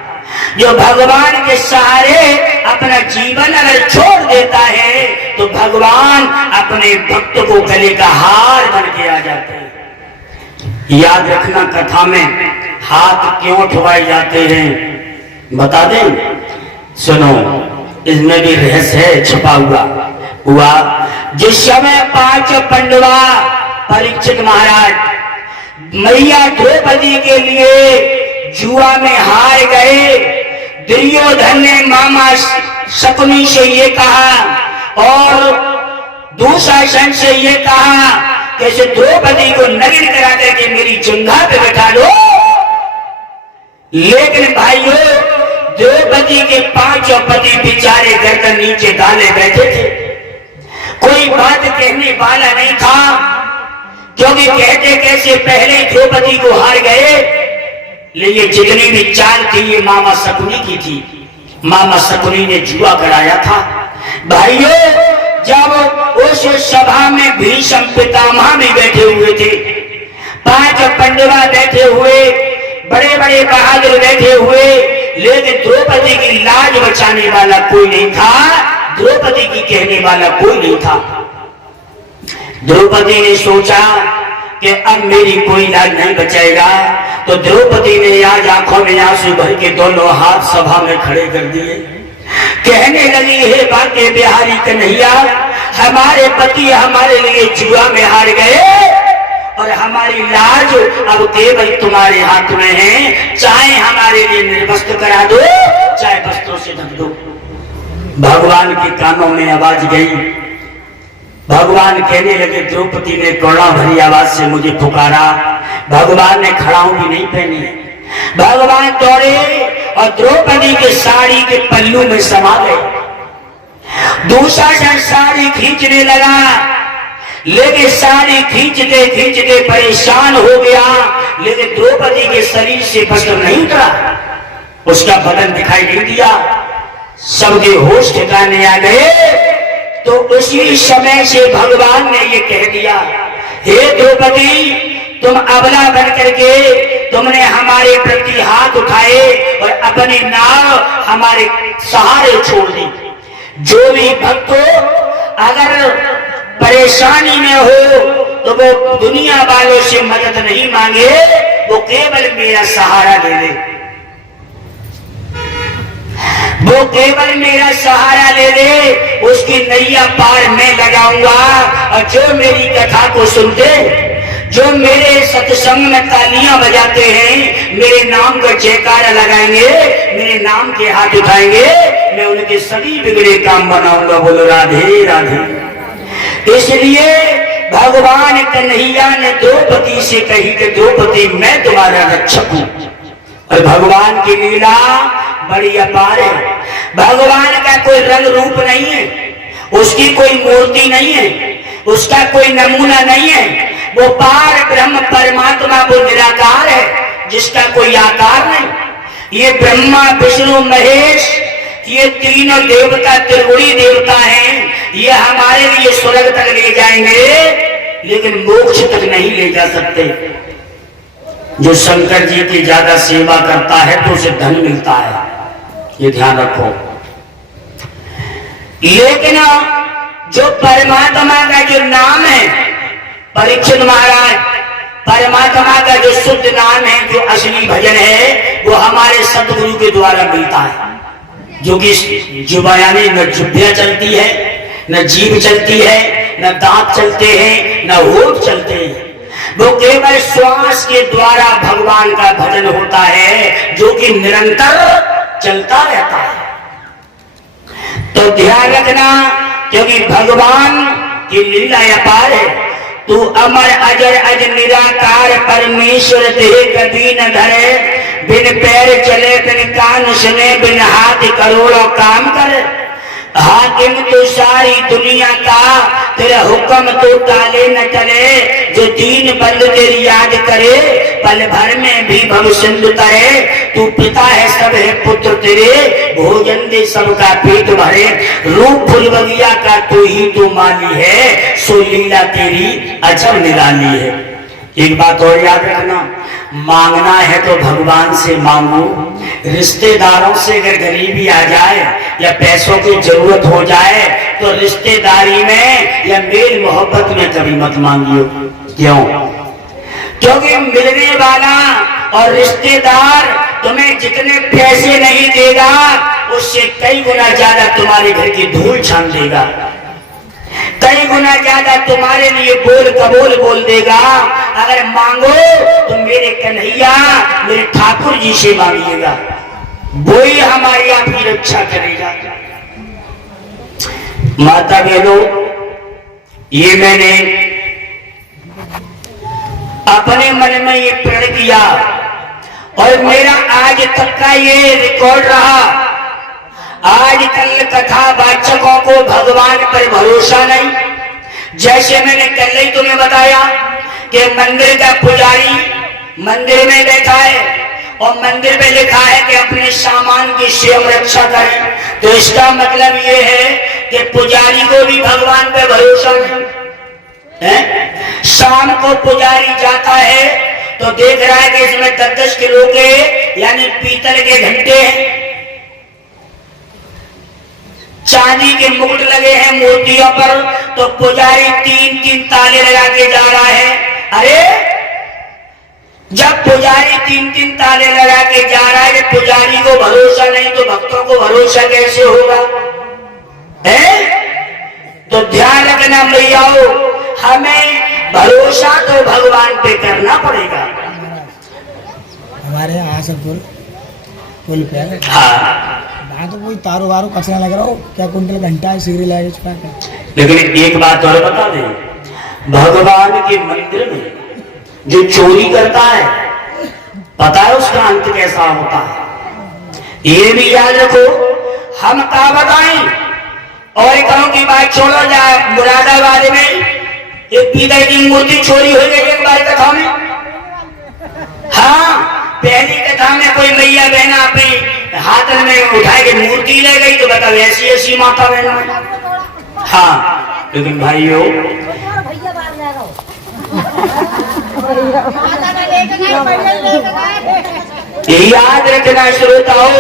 जो भगवान के सहारे अपना जीवन अगर छोड़ देता है, तो भगवान अपने भक्त को गले का हार बन के आ जाते हैं। याद रखना, कथा में हाथ क्यों उठवाए जाते हैं बता दें, सुनो, इसमें भी रहस्य है छुपा हुआ। जिस समय 5 पांडवा परीक्षित महाराज मैया द्रौपदी के लिए जुआ में हार गए, दुर्योधन ने मामा शकुनी से ये कहा और दुशासन से ये कहा कैसे द्रौपदी को नग्न करा करके मेरी जंघा पे बैठा दो। लेकिन भाइयों, द्रौपदी के 5 पति बेचारे गर्दन नीचे डाले बैठे थे, कोई बात कहने वाला नहीं था, क्योंकि कहते कैसे पहले द्रौपदी को हार गए। लेकिन जितनी भी चाल थी ये मामा शकुनी की थी, मामा शकुनी ने जुआ कराया था। भाइयों, जब उस सभा में भीष्म पितामह भी बैठे हुए थे, 5 पांडवा बैठे हुए, बड़े बड़े बहादुर बैठे हुए, लेकिन द्रौपदी की लाज बचाने वाला कोई नहीं था, द्रौपदी की कहने वाला कोई नहीं था। द्रौपदी ने सोचा कि अब मेरी कोई लाज नहीं बचाएगा, तो द्रौपदी ने आज आंखों में आंसू भर के दोनों हाथ सभा में खड़े कर दिए, कहने लगी, हे बाके बिहारी कन्हैया, हमारे पति हमारे लिए जुआ में हार गए और हमारी लाज अब केवल तुम्हारे हाथ में है, चाहे हमारे लिए निर्वस्त्र करा दो, चाहे वस्त्रों से ढक दो। भगवान के कानों में आवाज गई, भगवान कहने लगे, द्रौपदी ने करुणा भरी आवाज से मुझे पुकारा। भगवान ने खड़ाऊ भी नहीं पहनी, भगवान दौड़े और द्रौपदी के साड़ी के पल्लू में समा गए। दूसरा जन साड़ी खींचने लगा, लेकिन साड़ी खींचते खींचते परेशान हो गया, लेकिन द्रौपदी के शरीर से वस्त्र नहीं उतरा, उसका बदन दिखाई नहीं दिया। सबके होश ठिकाने आ गए, तो उसी समय से भगवान ने ये कह दिया, हे द्रौपदी, तुम अबला बन करके तुमने हमारे प्रति हाथ उठाए और अपनी नाव हमारे सहारे छोड़ दी। जो भी भक्त अगर परेशानी में हो तो वो दुनिया वालों से मदद नहीं मांगे, वो केवल मेरा सहारा ले ले, वो केवल मेरा सहारा ले ले, उसकी नैया पार मैं लगाऊंगा। और जो मेरी कथा को सुनते, जो मेरे सत्संग में तालियां बजाते हैं, मेरे नाम का जयकारा लगाएंगे, मेरे नाम के हाथ उठाएंगे, मैं उनके सभी बिगड़े काम बनाऊंगा। बोलो राधे राधे। इसलिए भगवान कन्हैया ने द्रौपदी से कही कि द्रौपदी मैं तुम्हारा रक्षक हूं। और भगवान की लीला बड़ी अपार है। भगवान का कोई रंग रूप नहीं है, उसकी कोई मूर्ति नहीं है, उसका कोई नमूना नहीं है। वो पार ब्रह्म परमात्मा, वो निराकार है, जिसका कोई आकार नहीं। ये ब्रह्मा विष्णु महेश, ये तीनों देवता त्रिगुणी देवता हैं। ये हमारे लिए स्वर्ग तक ले जाएंगे, लेकिन मोक्ष तक नहीं ले जा सकते। जो शंकर जी की ज्यादा सेवा करता है तो उसे धन मिलता है, ये ध्यान रखो। लेकिन जो परमात्मा का जो नाम है, परीक्षित महाराज, परमात्मा का जो शुद्ध नाम है, जो असली भजन है, वो हमारे सदगुरु के द्वारा मिलता है। जो कि जुबानी न जुब्बियां चलती है, न जीभ चलती है, न दांत चलते हैं, न होठ चलते हैं। वो केवल श्वास के द्वारा भगवान का भजन होता है, जो कि निरंतर चलता रहता है। तो ध्यान रखना, क्योंकि भगवान की लीला अपार है। तू अमर अजर अज निराकार परमेश्वर देह कभी न धरे, बिन पैर चले बिन कान सुने, बिन हाथ करोड़ों काम करे। हाकिम तो सारी दुनिया का, तेरा हुक्म तो टाले न टले। जो दीन बंद तेरी याद करे, पल भर में भी भव सिंधु तरे। तू पिता है सब है पुत्र तेरे, भोजन दे सबका पेट भरे। रूप फूल बगिया का तू ही तू माली है, सो लीला तेरी अजब निराली है। एक बात और याद रखना, मांगना है तो भगवान से मांगो। रिश्तेदारों से अगर गरीबी आ जाए या पैसों की जरूरत हो जाए, तो रिश्तेदारी में या मेल मोहब्बत में कभी मत मांगियो। क्यों? क्योंकि मिलने वाला और रिश्तेदार तुम्हें जितने पैसे नहीं देगा, उससे कई गुना ज्यादा तुम्हारे घर की धूल छान देगा, कई गुना ज्यादा तुम्हारे लिए बोल कबूल बोल देगा। अगर मांगो तो मेरे कन्हैया, मेरे ठाकुर जी से मांगिएगा, वो ही हमारी आपकी रक्षा करेगा। माता बहनों, ये मैंने अपने मन में ये प्रण किया और मेरा आज तक का ये रिकॉर्ड रहा। आजकल कथा वाचकों को भगवान पर भरोसा नहीं। जैसे मैंने कल ही तुम्हें बताया कि मंदिर का पुजारी मंदिर में बैठा है और मंदिर में लिखा है कि अपने सामान की स्वयं रक्षा करें। तो इसका मतलब ये है कि पुजारी को भी भगवान पर भरोसा नहीं है। शाम को पुजारी जाता है तो देख रहा है कि इसमें 10-10 किलो के यानी पीतल के घंटे हैं, चांदी के मुकुट लगे हैं मूर्तियों पर। तो पुजारी 3-3 ताले लगा के जा रहा है। अरे जब पुजारी 3-3 ताले लगा के जा रहा है, पुजारी को भरोसा नहीं तो भक्तों को भरोसा कैसे होगा? है? तो ध्यान रखना भैयाओ, हमें भरोसा तो भगवान पे करना पड़ेगा। हमारे यहाँ से पुल पे तो कोई तारो वारो कचरा लग रहा हो, क्या कुंटल घंटा है सिगरी लगे चुका है। लेकिन एक बात और बता दें, भगवान के मंदिर में जो चोरी करता है, पता है उसका अंत कैसा होता है? ये भी याद रखो। हम क्या बताएं? और कहूं की बात छोड़ो, जाए मुरादाबाद में एक पीतल की मूर्ति चोरी हो गई एक बार कथा में। हाँ, पहली कथा में कोई मैया बहना अपनी हाथ में उठाए के मूर्ति ले गई, तो बताओ ऐसी ऐसी माता बहना। हाँ, लेकिन भाइयों याद रखना श्रोताओं,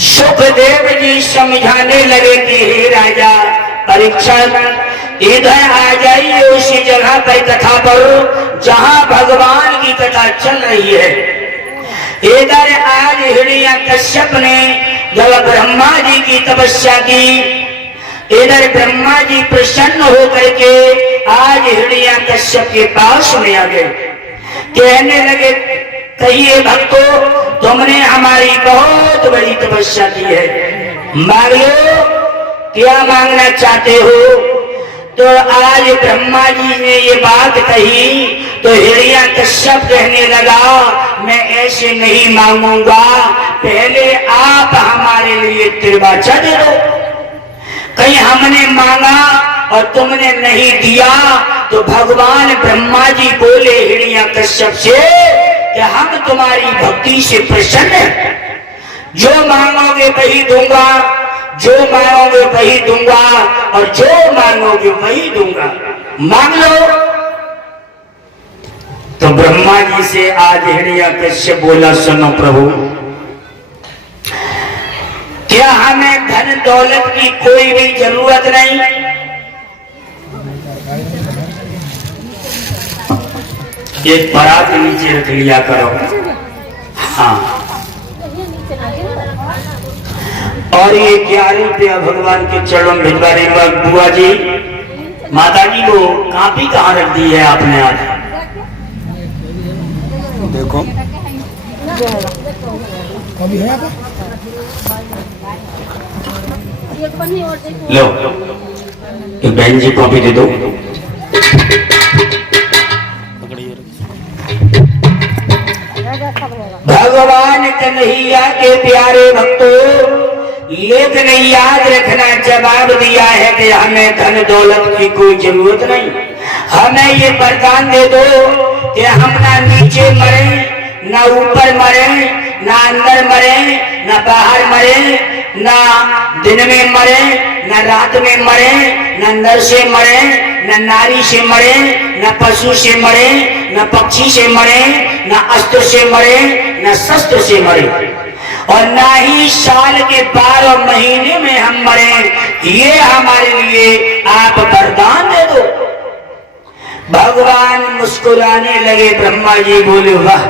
सुखदेव जी समझाने लगे कि हे राजा परीक्षित, इधर आ जाइए उसी जगह पर कथा पर जहां भगवान की कथा चल रही है। इधर आज हिरण्यकश्यप ने जब ब्रह्मा जी की तपस्या की, इधर ब्रह्मा जी प्रसन्न होकर के आज हिरण्यकश्यप के पास में आ गए। कहने लगे, कहिए भक्तों, तुमने हमारी बहुत बड़ी तपस्या की है, मांग लो, क्या मांगना चाहते हो? तो आज ब्रह्मा जी ने ये बात कही तो हिरण्यकश्यप कहने लगा, मैं ऐसे नहीं मांगूंगा, पहले आप हमारे लिए त्रिवाचा दे दो। कहीं हमने मांगा और तुमने नहीं दिया तो भगवान ब्रह्मा जी बोले हिरण्यकश्यप से कि हम तुम्हारी भक्ति से प्रसन्न हैं, जो मांगोगे वही दूंगा, जो मांगोगे वही दूंगा और जो मांगोगे वही दूंगा, मांग लो। तो ब्रह्मा जी से आज हिरण्यकश्यप बोला, सुनो प्रभु, क्या हमें धन दौलत की कोई भी जरूरत नहीं? एक परात नीचे रख लिया करो। हाँ, और ये 11 रुपया भगवान के चरणों में भिजवा रही बुआ जी। माता जी वो कापी कहाँ रख दी है आपने आज? देखो कभी है आपका? लो, एक बहन जी कॉपी दे दो। भगवान कन्हैया के प्यारे भक्तों, लेकिन याद रखना, जवाब दिया है कि हमें धन दौलत की कोई जरूरत नहीं। हमें ये वरदान दे दो कि हम ना नीचे मरे, ना ऊपर मरे, ना अंदर मरे, ना बाहर मरे, ना दिन में मरे, ना रात में मरे, ना नर से मरे, ना नारी से मरे, ना पशु से मरे, ना पक्षी से मरे, ना अस्त्र से मरे, ना शस्त्र से मरे, और ना ही साल के 12 महीने में हम मरे। ये हमारे लिए आप वरदान दे दो। भगवान मुस्कुराने लगे। ब्रह्मा जी बोले, वाह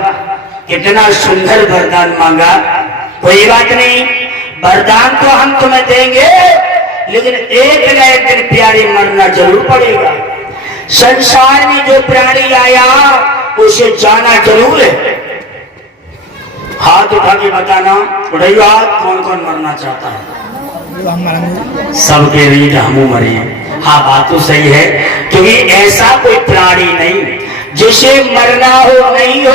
कितना सुंदर वरदान मांगा। कोई बात नहीं, वरदान तो हम तुम्हें देंगे, लेकिन एक न एक दिन प्यारे मरना जरूर पड़ेगा। संसार में जो प्राणी आया उसे जाना जरूर है। हाथ उठा के बताना, उठाइए हाथ, कौन कौन मरना चाहता है? सबके लिए हम मरे। हाँ, बात तो सही है, क्योंकि ऐसा कोई प्राणी नहीं जिसे मरना हो नहीं हो।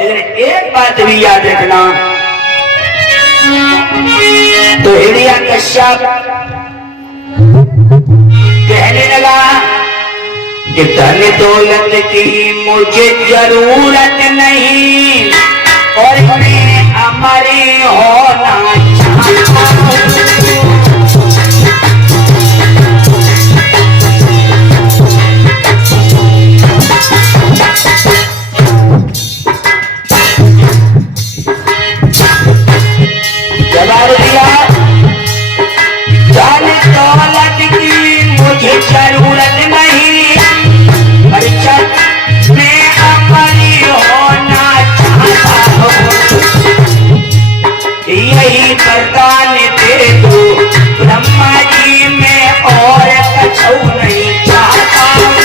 लेकिन एक बात भी याद रखना, तो हिरण्यकश्यप कहने लगा कि धन दौलत की मुझे जरूरत नहीं, और मैं अमर होना चाहता हूँ। जवाब दिया, धन दौलत की मुझे जरूरत नहीं, परीक्षा में अमर होना चाहता हूँ। यही वरदान दे दो ब्रह्मा जी, मैं और कछु नहीं चाहता हूँ।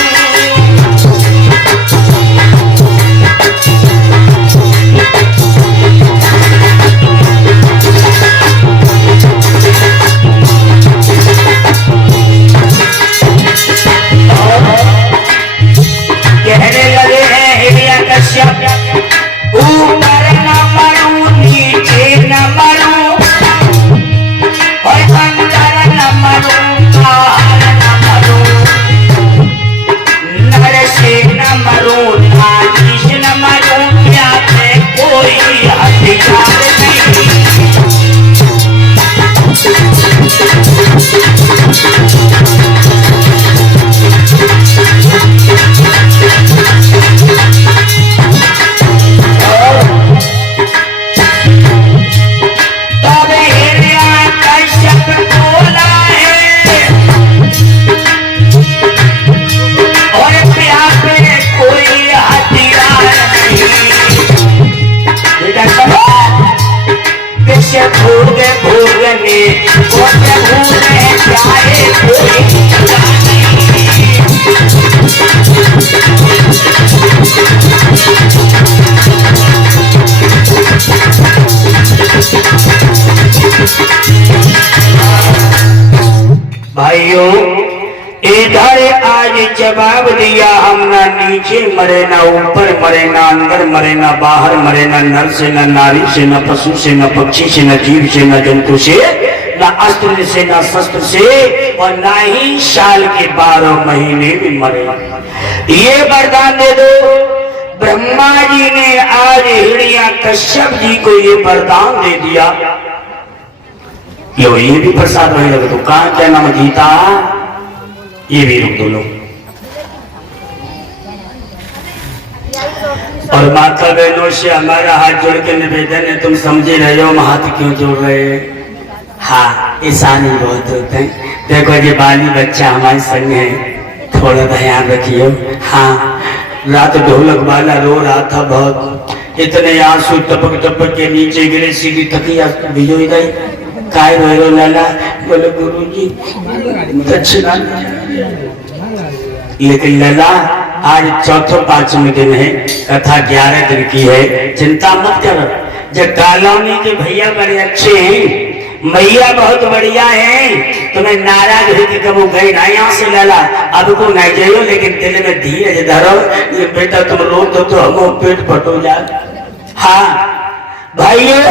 कहने लगे हैं हिरण्यकश्यप, ऊपर न मरूं, नीचे न मरूं, और अंदर न मरूं, बाहर न मरूं, नर से न मरूं, नारी से न मरूं, क्या मैं कोई हथियार नहीं। भोगे भोगने वो प्रभु ने चाहे कोई भाइयों, इधर आज जवाब दिया, हम ना नीचे मरे, ना ऊपर मरे, ना अंदर मरे, ना बाहर मरे, ना नर से, ना नारी से, ना पशु से, ना पक्षी से, ना जीव से, ना जंतु से, ना अस्त्र से, ना शस्त्र से, और ना ही साल के 12 महीने भी मरे। ये वरदान दे दो। ब्रह्मा जी ने आज हिरण्यकश्यप जी को ये वरदान दे दिया। लो, ये भी प्रसाद वही लगे तो कहा, क्या नाम गीता, ये भी रुक दो लोग। और माता बहनों से हमारा हाथ जोड़ के निवेदन है, तुम समझे रहे हो हम हाथ क्यों जोड़ रहे हैं? हाँ, ईशानी बहुत होते हैं। देखो ये बाली बच्चा हमारे संग है, थोड़ा ध्यान रखियो। हाँ, रात ढोलक वाला रो रहा था बहुत, इतने आंसू टपक टपक के नीचे गिरे, सीधी तकिया भिजो गई। काय रो लाला? बोले गुरु जी दक्षिणा। लेकिन लला आज चौथा पांचवें दिन है, कथा 11 दिन की है, चिंता मत करो। जब कॉलोनी के भैया बड़े अच्छे हैं, मैया बहुत बढ़िया है, तुम्हें नाराज हो कि कबू गए ना यहाँ से लला, अब को नहीं जाइयो, लेकिन दिल में धीरज धरो। ये बेटा तुम रो दो तो हम पेट फटो जाए। हाँ भाइयों,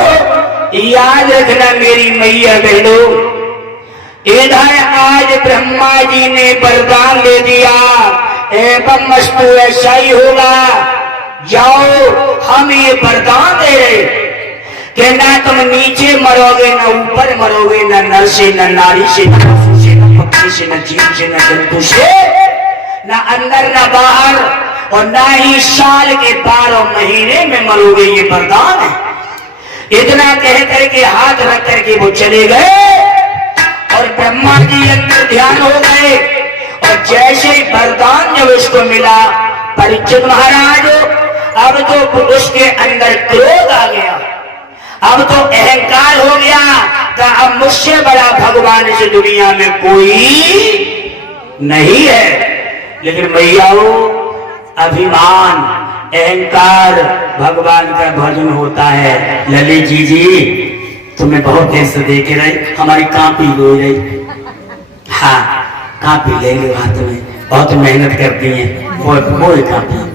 याद रखना मेरी मैया बहनों, इधर आज ब्रह्मा जी ने वरदान ले दिया, एवं मस्तु ऐसा ही होगा। जाओ, हम ये वरदान दे रहे कि ना तुम नीचे मरोगे, ना ऊपर मरोगे, ना नर से, न नारी से, न पशु से, न पक्षी से, न जीव से, न जंतु से, ना अंदर न बाहर, और ना ही साल के 12 महीने में मरोगे। ये वरदान है। इतना कह करके हाथ रख करके वो चले गए और ब्रह्मा जी अंदर ध्यान हो गए। और जैसे ही वरदान जब उसको मिला, परीक्षित महाराज, अब तो उसके अंदर क्रोध आ गया, अब तो अहंकार हो गया कि अब मुझसे बड़ा भगवान इस दुनिया में कोई नहीं है। लेकिन मैयाओ, अभिमान अहंकार भगवान का भजन होता है। ललित जी तुम्हें बहुत देर से देख रही, हमारी कापी रो रही। हाँ, कापी ले लो हाथ में, बहुत मेहनत करती हैं वो कापी।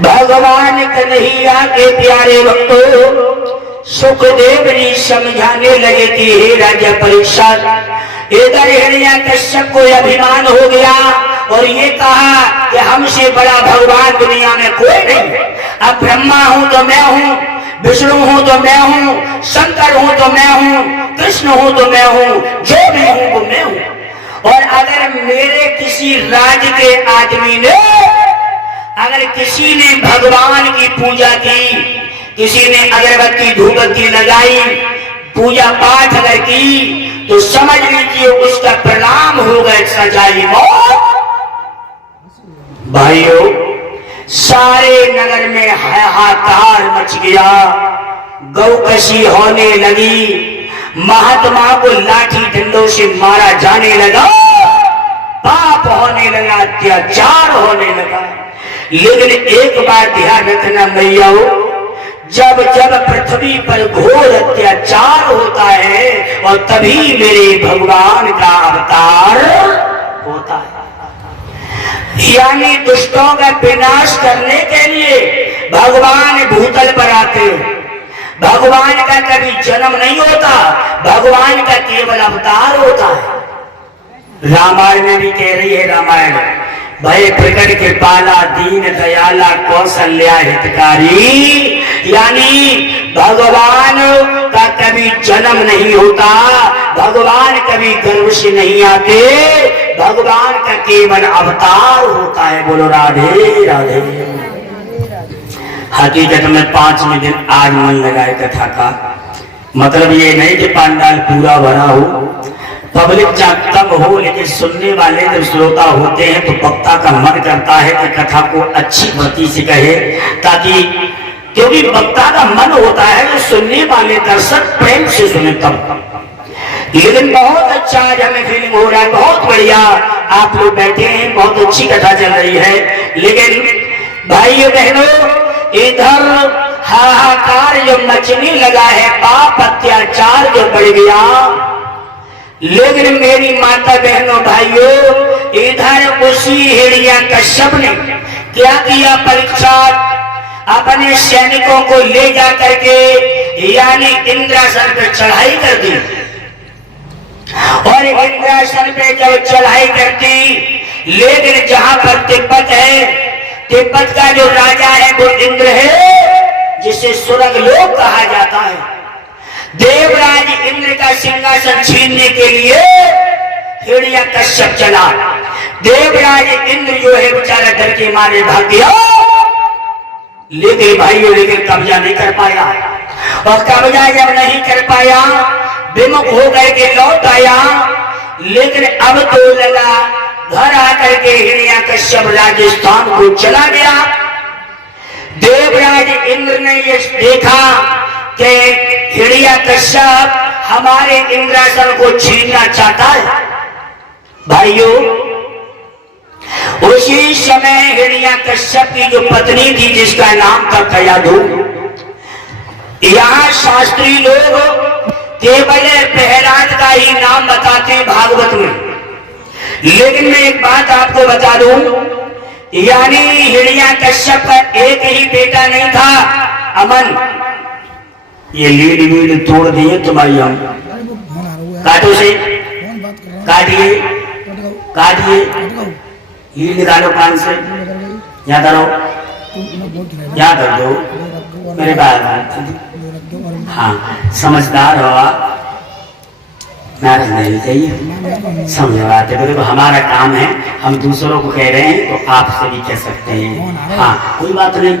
भगवान कन्हैया के प्यारे भक्तों, सुखदेव जी समझाने लगे कि हे राजा परीक्षित, इधर हिरण्यकश्यप को अभिमान हो गया और ये कहा कि हमसे बड़ा भगवान दुनिया में कोई नहीं। अब ब्रह्मा हूं तो मैं हूं, विष्णु हूं तो मैं हूं, शंकर हूं तो मैं हूं, कृष्ण हूं तो मैं हूं, जो भी हूं वो मैं हूं। और अगर मेरे किसी राज्य के आदमी ने, अगर किसी ने भगवान की पूजा की, किसी ने अगरबत्ती धूपबत्ती लगाई, पूजा पाठ अगर की, तो समझ लीजिए उसका प्रणाम होगा सजाई मौत। भाइयों, सारे नगर में हाहाकार मच गया, गौकशी होने लगी, महात्मा को लाठी डंडों से मारा जाने लगा, पाप होने लगा, अत्याचार होने लगा। लेकिन एक बार ध्यान रखना मैयाओ, जब जब पृथ्वी पर घोर अत्याचार होता है और तभी मेरे भगवान का अवतार होता है। यानी दुष्टों का विनाश करने के लिए भगवान भूतल पर आते हैं। भगवान का कभी जन्म नहीं होता, भगवान का केवल अवतार होता है। रामायण में भी कह रही है रामायण, भय प्रकट के पाला दीन दयाला कौशल्या हितकारी। यानी भगवान का कभी जन्म नहीं होता, भगवान कभी गर्भ से नहीं आते, भगवान का केवल अवतार होता है। बोलो राधे राधे। हकीकत में 5वें दिन आज मन लगाए कथा का। मतलब ये नहीं कि पंडाल पूरा भरा हो, पब्लिक तब हो, लेकिन सुनने वाले जब श्रोता होते हैं तो वक्ता का मन करता है कि कथा को अच्छी गति से कहे, ताकि, क्योंकि वक्ता का मन होता है जो सुनने वाले दर्शक प्रेम से सुने तब। लेकिन बहुत अच्छा आज हमें फीलिंग हो रहा है, बहुत बढ़िया आप लोग बैठे हैं, बहुत अच्छी कथा चल रही है। लेकिन भाइयों बहनों, इधर हाहाकार जो मचने लगा है, पाप अत्याचार जो बढ़ गया। लेकिन मेरी माता बहनों भाइयों, इधर उसी हिरण्यकश्यप ने क्या किया, परीक्षा अपने सैनिकों को ले जा करके यानी इंद्रासन पे चढ़ाई कर दी। और इंद्रासन पे जब चढ़ाई करती, लेकिन जहां पर तिब्बत है, तिब्बत का जो राजा है वो इंद्र है, जिसे स्वर्ग लोक कहा जाता है। देवराज इंद्र का सिंहासन छीनने के लिए हिरण्यकश्यप चला। देवराज इंद्र जो है बेचारा डर के मारे भाग गया, लेकिन भाइयों लेकिन कब्जा नहीं कर पाया। और कब्जा जब नहीं कर पाया, विमुख हो करके लौट आया। लेकिन अब तो लला घर आकर के हिरण्यकश्यप राजस्थान को चला गया। देवराज इंद्र ने ये देखा कि हिरण्यकश्यप हमारे इंद्रासन को छीनना चाहता है। भाइयों, उसी समय हिरण्यकश्यप की जो पत्नी थी जिसका नाम था कयाधु, यहाँ शास्त्री लोग केवल प्रहलाद का ही नाम बताते हैं भागवत में। लेकिन मैं एक बात आपको बता दूं, यानी हिरण्यकश्यप का एक ही बेटा नहीं था, अमन। ये लीड वीड तोड़ दिए तुम्हारी, हम काटो से काटिए, काटिए, लीड निकालो कान से, यहाँ करो, यहाँ कर दो मेरे बात। हाँ, समझदार हो आप, नाराज नहीं चाहिए, समझवाते बोले तो हमारा काम है, हम दूसरों को कह रहे हैं तो आपसे भी कह सकते हैं। हाँ, कोई बात नहीं।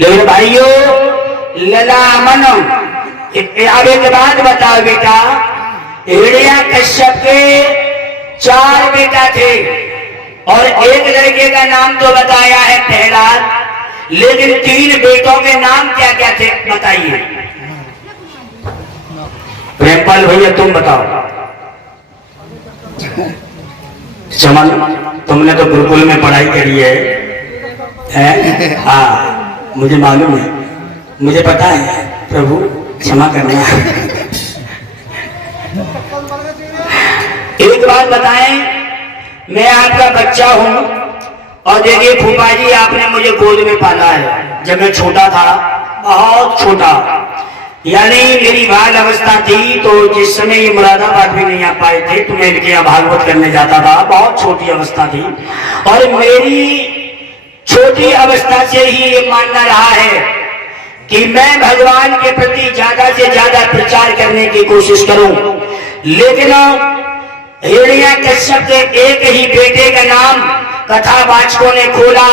लेकिन भाइयों, लला अमन, अब एक बात बताओ बेटा, हिरण्यकश्यप के 4 बेटा थे और एक लड़के का नाम तो बताया है प्रहलाद, लेकिन 3 बेटों के नाम क्या क्या थे बताइए। प्रेमपाल भैया तुम बताओ। चमन, तुमने तो गुरुकुल में पढ़ाई करी है? हाँ, मुझे मालूम है, मुझे पता है, प्रभु क्षमा करना। एक बात बताएं, मैं आपका बच्चा हूं और देखिए फूफा जी आपने मुझे गोद में पाला है जब मैं छोटा था, बहुत छोटा, यानी मेरी बाल अवस्था थी। तो जिस समय ये मुरादाबाद भी नहीं आ पाए थे तो मैं इनके यहाँ भागवत करने जाता था, बहुत छोटी अवस्था थी। और मेरी छोटी अवस्था से ही ये मानना रहा है कि मैं भगवान के प्रति ज्यादा से ज्यादा प्रचार करने की कोशिश करूं। लेकिन हिरण्यकश्यप के एक ही बेटे का नाम कथावाचकों ने खोला,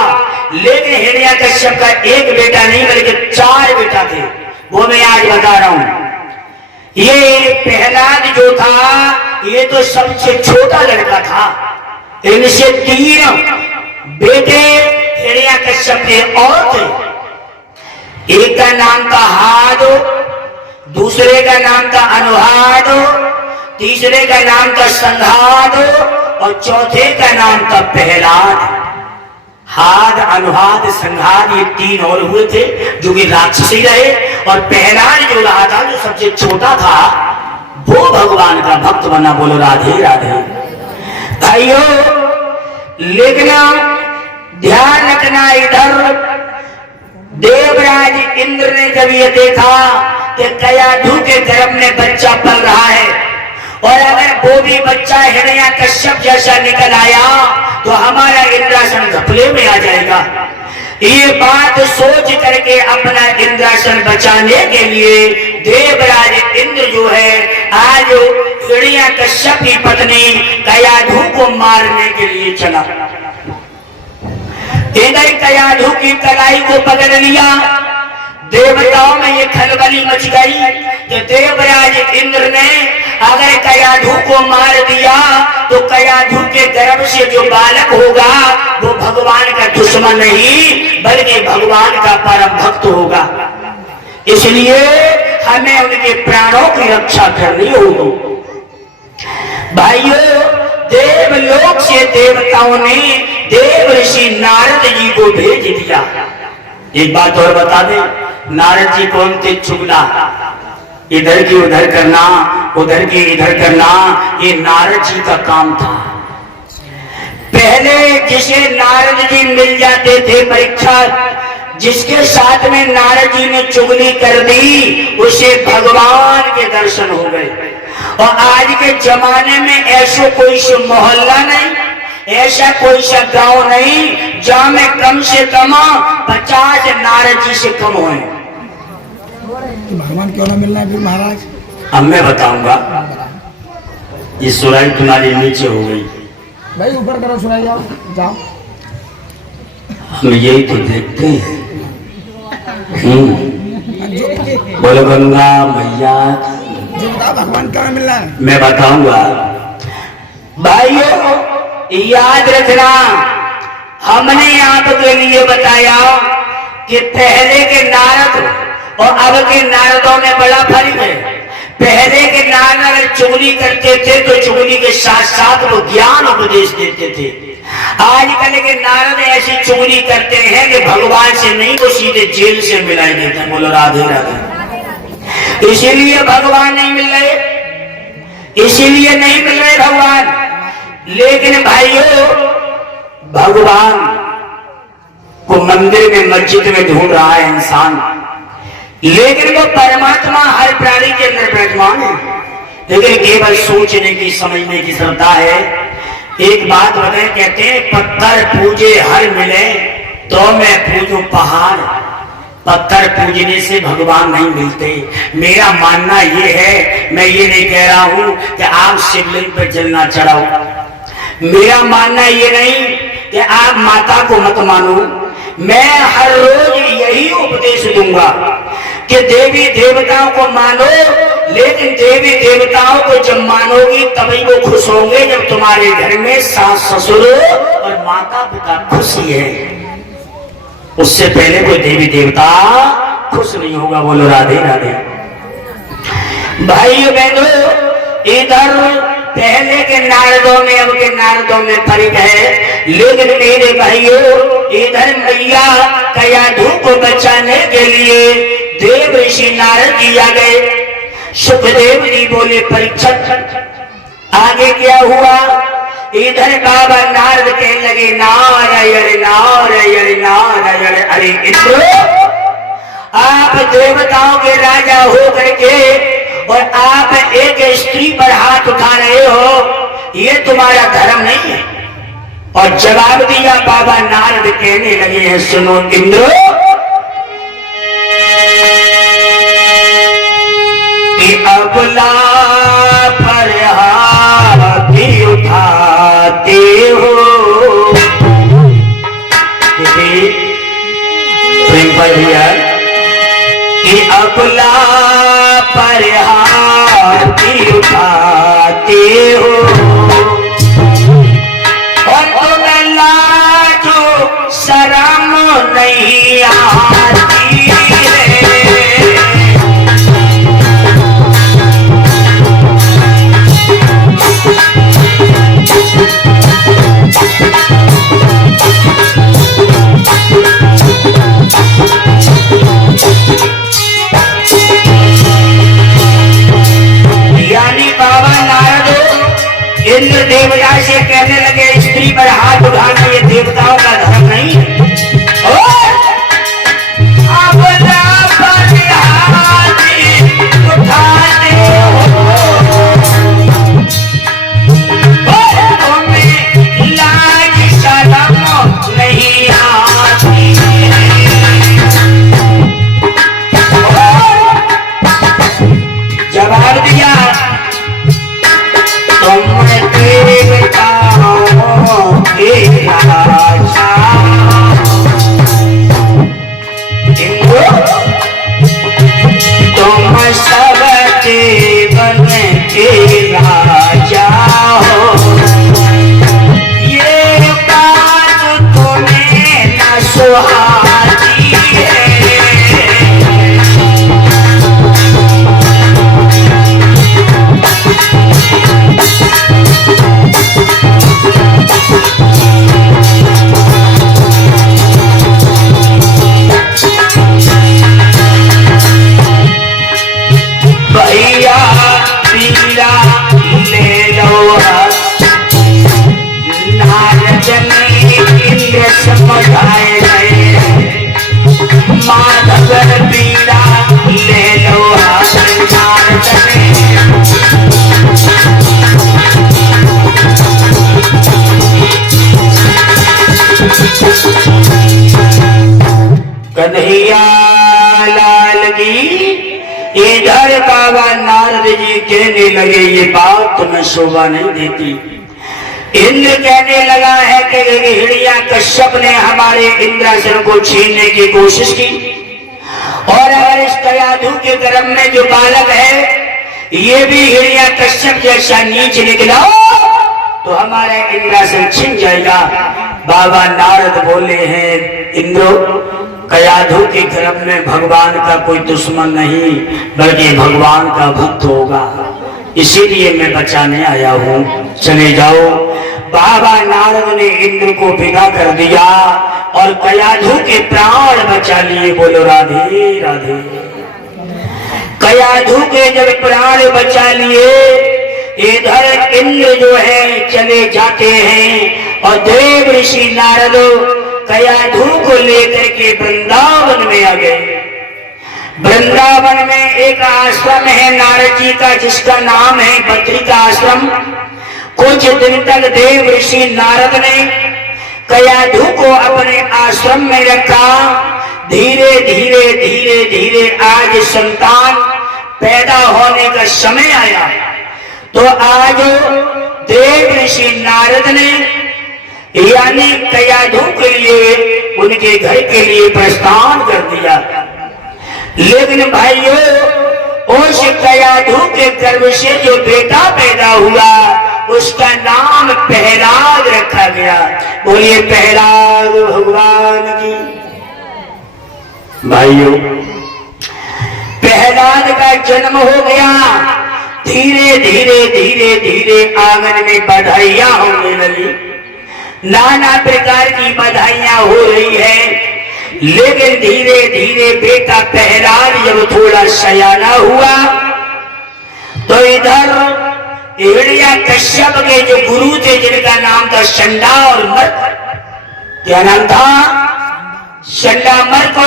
लेकिन हिरण्यकश्यप का एक बेटा नहीं बल्कि 4 बेटा थे, वो मैं आज बता रहा हूं। ये प्रहलाद जो था ये तो सबसे छोटा लड़का था। इनसे 3 बेटे हिरण्यकश्यप के और थे। एक का नाम था हाद, दूसरे का नाम था अनुहाद, तीसरे का नाम था संघाद और चौथे का नाम था प्रहलाद। हाद, अनुहाद, संघाद, ये 3 और हुए थे जो कि राक्षसी रहे। और प्रहलाद जो रहा था, जो सबसे छोटा था, वो भगवान का भक्त बना। बोलो राधे राधे। भाइयों, लेकिन ध्यान रखना, इधर देवराज इंद्र ने जब ये देखा कि कयाधु के गर्भ में बच्चा पल रहा है और अगर वो भी बच्चा हिरण्यकश्यप जैसा निकल आया तो हमारा इंद्रासन घपले में आ जाएगा। ये बात सोच करके अपना इंद्रासन बचाने के लिए देवराज इंद्र जो है आज हिरण्यकश्यप की पत्नी कयाधु को मारने के लिए चला। इधर कयाधु की कलाई को पकड़ लिया। देवताओं में ये खलबली मच गई कि देवराज इंद्र ने अगर कयाधु को मार दिया तो कयाधु के गर्भ से जो बालक होगा वो भगवान का दुश्मन नहीं बल्कि भगवान का परम भक्त होगा। इसलिए हमें उनके प्राणों की रक्षा करनी होगी। भाइयों, देवलोक से देवताओं ने देव ऋषि नारद जी को भेज दिया। एक बात और बता दें, नारद जी कौन थे? चुगला, इधर की उधर करना, उधर की इधर करना, ये नारद जी का काम था। पहले जिसे नारद जी मिल जाते थे परीक्षा, जिसके साथ में नारद जी ने चुगली कर दी उसे भगवान के दर्शन हो गए। और आज के जमाने में ऐसा कोई मोहल्ला नहीं, ऐसा कोई सा गांव नहीं जहां में कम से कम 50 नारद जी से कम होए। भगवान क्यों ना मिलना है फिर महाराज? अब मैं बताऊंगा। ये सुराई तुम्हारे नीचे हो गई भाई, ऊपर करो सुनाई, जाओ जाओ। हम यही तो देखते हैं। बोलो गंगा मैया। जो बताओ भगवान कहाँ मिल रहा है? मैं बताऊंगा भाइयों, याद रखना, हमने आपके लिए बताया कि पहले के नारद और अब के नारदों में बड़ा फर्क है। पहले के नारद अगर चुगली करते थे तो चुगली के साथ साथ वो ज्ञान उपदेश देते थे। आजकल के नारद ऐसी चुगली करते हैं कि भगवान से नहीं तो सीधे जेल से मिलाई देते हैं। बोलो राधे राधे। इसीलिए भगवान नहीं मिल रहे, इसीलिए नहीं मिल रहे भगवान। लेकिन भाइयों, भगवान को मंदिर में मस्जिद में ढूंढ रहा है इंसान, लेकिन वो परमात्मा हर प्राणी के अंदर विराजमान है, लेकिन केवल सोचने की समझने की श्रद्धा है। एक बात बताए, कहते हैं पत्थर पूजे हर मिले तो मैं पूजूं पहाड़। पत्थर पूजने से भगवान नहीं मिलते। मेरा मानना ये है, मैं ये नहीं कह रहा हूं कि आप शिवलिंग पर जलना चढ़ाओ, मेरा मानना ये नहीं कि आप माता को मत मानो। मैं हर रोज यही उपदेश दूंगा कि देवी देवताओं को मानो, लेकिन देवी देवताओं को जब मानोगी तभी वो खुश होंगे जब तुम्हारे घर में सास ससुर और माता पिता खुशी है। उससे पहले कोई देवी देवता खुश नहीं होगा। बोलो राधे राधे। भाइयों बहनों, इधर पहले के नारदों में अब के नारदों में फर्क है, लेकिन मेरे भाइयों, इधर मैया कयाधु को बचाने के लिए देव ऋषि नारद जी आ गए। सुखदेव जी बोले परीक्षित आगे क्या हुआ? इधर बाबा नारद कहने लगे नारायण नारायण नारायण। अरे इंद्र, आप देवताओं के राजा हो करके और आप एक स्त्री पर हाथ उठा रहे हो, ये तुम्हारा धर्म नहीं है। और जवाब दिया बाबा नारद, कहने लगे हैं सुनो इंद्र, कि अबला पर हाथ उठाते हो। प्रेम पर भैया, कि अबला पर हाथ उठाते हो और तुम्हें लाजो शर्म नहीं आती है। इंद्र देवता से कहने लगे स्त्री पर हाथ उठाना ये देवताओं का धर्म नहीं है। उठाते हो तुम्हें लाज शर्म नहीं आती है। जवाब दिया तुम देवताओं के राजा, तुम सब देवन के राजा हो। ये बात तुम्हें न सुहाती है। भैया पीला ले लो नारद ने इंद्र समझाए गए। माधव पीला ले लो नारद ने। कन्हैया लाल की। इधर बाबा नारद जी कहने लगे ये बात तुम्हें शोभा नहीं देती। इंद्र कहने लगा है कि हिरण्यकश्यप ने हमारे इंद्रासन को छीनने की कोशिश की और अगर इस कयाधु के गर्भ में जो बालक है ये भी हिरण्यकश्यप जैसा नीच निकला तो हमारा इंद्रासन छिन जाएगा। बाबा नारद बोले हैं इंद्रो, कयाधु के गर्भ में भगवान का कोई दुश्मन नहीं बल्कि भगवान का भक्त होगा, इसीलिए मैं बचाने आया हूँ, चले जाओ। बाबा नारद ने इंद्र को विदा कर दिया और कयाधु के प्राण बचा लिए। बोलो राधे राधे। कयाधु के जब प्राण बचा लिए इधर इंद्र जो है चले जाते हैं और देव ऋषि नारद कयाधु को लेकर के वृंदावन में आ गए। वृंदावन में एक आश्रम है नारद जी का जिसका नाम है बद्री का आश्रम। कुछ दिन तक देव ऋषि नारद ने कयाधु को अपने आश्रम में रखा। धीरे धीरे धीरे धीरे आज संतान पैदा होने का समय आया तो आज देव ऋषि नारद ने यानी कयाधु के लिए उनके घर के लिए प्रस्थान कर दिया। लेकिन भाइयों उस कयाधु के गर्भ से जो बेटा पैदा हुआ उसका नाम प्रहलाद रखा गया। बोलिए प्रहलाद भगवान की। भाइयों प्रहलाद का जन्म हो गया। धीरे धीरे धीरे धीरे आंगन में बधाइयां होने लगी, नाना प्रकार की बधाइयां हो रही है। लेकिन धीरे धीरे बेटा प्रहलाद जब थोड़ा सयाना हुआ तो इधर हिरण्यकश्यप के जो गुरु थे जिनका नाम था शंडा और मर्क, क्या नाम था? शंडा मर्क।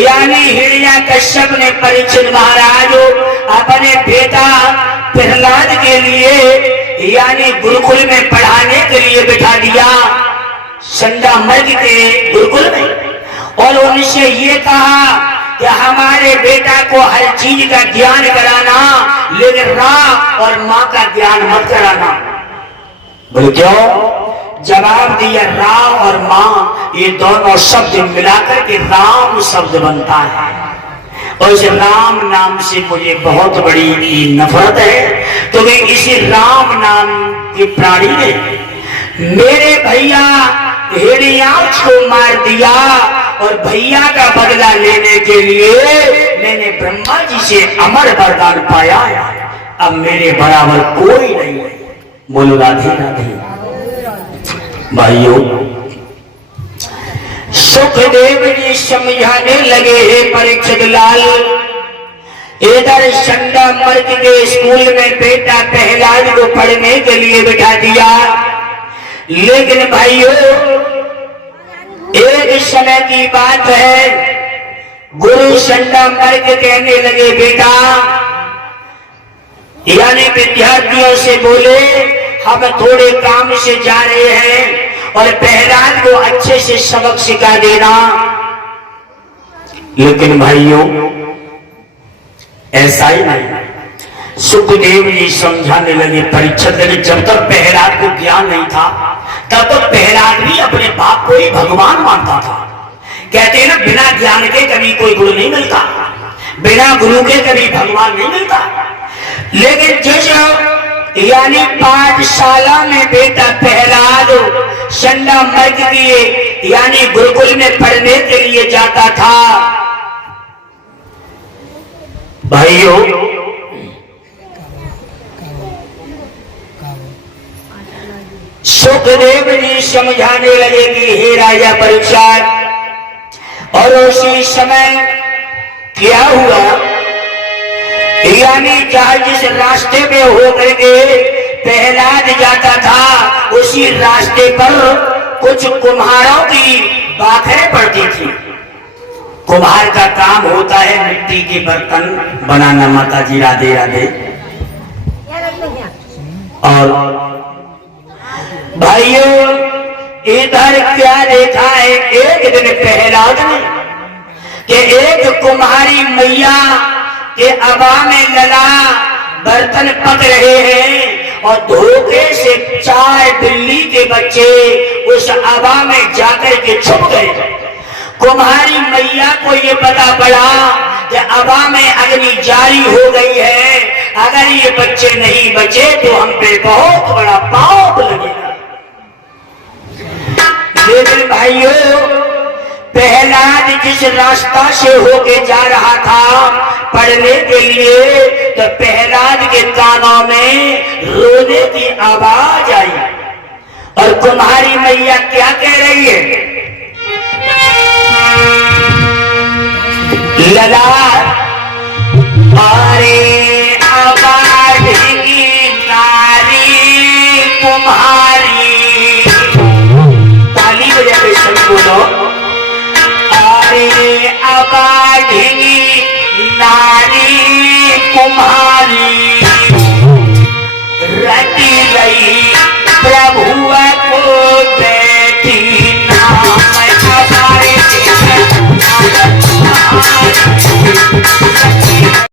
यानी हिरण्यकश्यप ने परीक्षित महाराज अपने बेटा प्रहलाद के लिए यानी गुरुकुल में पढ़ाने के लिए बिठा दिया, शंडा मर्क के गुरुकुल में। और उनसे ये कहा कि हमारे बेटा को हर चीज का ज्ञान कराना लेकिन राम और माँ का ज्ञान मत कराना। बोले क्यों? जवाब दिया राम और माँ ये दोनों शब्द मिलाकर के राम शब्द बनता है और इस राम नाम से मुझे बहुत बड़ी नफरत है। तो वे इसी राम नाम के प्राणी ने मेरे भैया हिरण्याक्ष को मार दिया और भैया का बदला लेने के लिए मैंने ब्रह्मा जी से अमर वरदान पाया। अब मेरे बराबर कोई नहीं है। बोलो राधे राधे। भाइयों सुखदेव जी समझाने लगे हैं परीक्षित लाल, इधर शंडा मर्क के स्कूल में बेटा प्रहलाद को पढ़ने के लिए बिठा दिया। लेकिन भाइयों एक समय की बात है, गुरु शंडा मर्क कहने लगे बेटा यानी विद्यार्थियों से बोले हम थोड़े काम से जा रहे हैं और प्रहलाद को अच्छे से सबक सिखा देना। लेकिन भाइयों ऐसा ही नहीं। सुखदेव जी समझाने लगे परीक्षित लगे जब तक प्रहलाद को ज्ञान नहीं था तब तक प्रहलाद भी अपने बाप को ही भगवान मानता था। कहते हैं ना बिना ज्ञान के कभी कोई गुरु नहीं मिलता, बिना गुरु के कभी भगवान नहीं मिलता। लेकिन जिस यानी पाठशाला में बेटा प्रहलाद शंडा मर्क की यानी गुरुकुल में पढ़ने के लिए जाता था, भाइयों सुखदेव जी समझाने लगे कि हे राजा परीक्षित, और उसी समय क्या हुआ यानी जहां जिस रास्ते में होकर के प्रहलाद जाता था उसी रास्ते पर कुछ कुम्हारों की बाखें पड़ती थी। कुम्हार का काम होता है मिट्टी के बर्तन बनाना। माता जी राधे राधे। और भाइयों इधर क्या देखा है एक दिन प्रहलाद ने कि एक कुम्हारी मैया के अबा में लला बर्तन पक रहे हैं और धोखे से 4 बिल्ली के बच्चे उस अबा में जाकर के छुप गए। कुम्हारी मैया को ये पता पड़ा कि अबा में अग्नि जारी हो गई है, अगर ये बच्चे नहीं बचे तो हम पे बहुत बड़ा पाप लगेगा। लेकिन भाइयों, प्रहलाद जिस रास्ता से होके जा रहा था पढ़ने के लिए, तो प्रहलाद के कानों में रोने की आवाज आई और कुम्हारी मैया क्या कह रही है? लला अरे अबाढ़ी नारी कुम्हारी, ताली बजा के सब बोलो। अरे अबाढ़ी नारी कुम्हारी, रटी गई प्रभु को बैठी नाम हमारे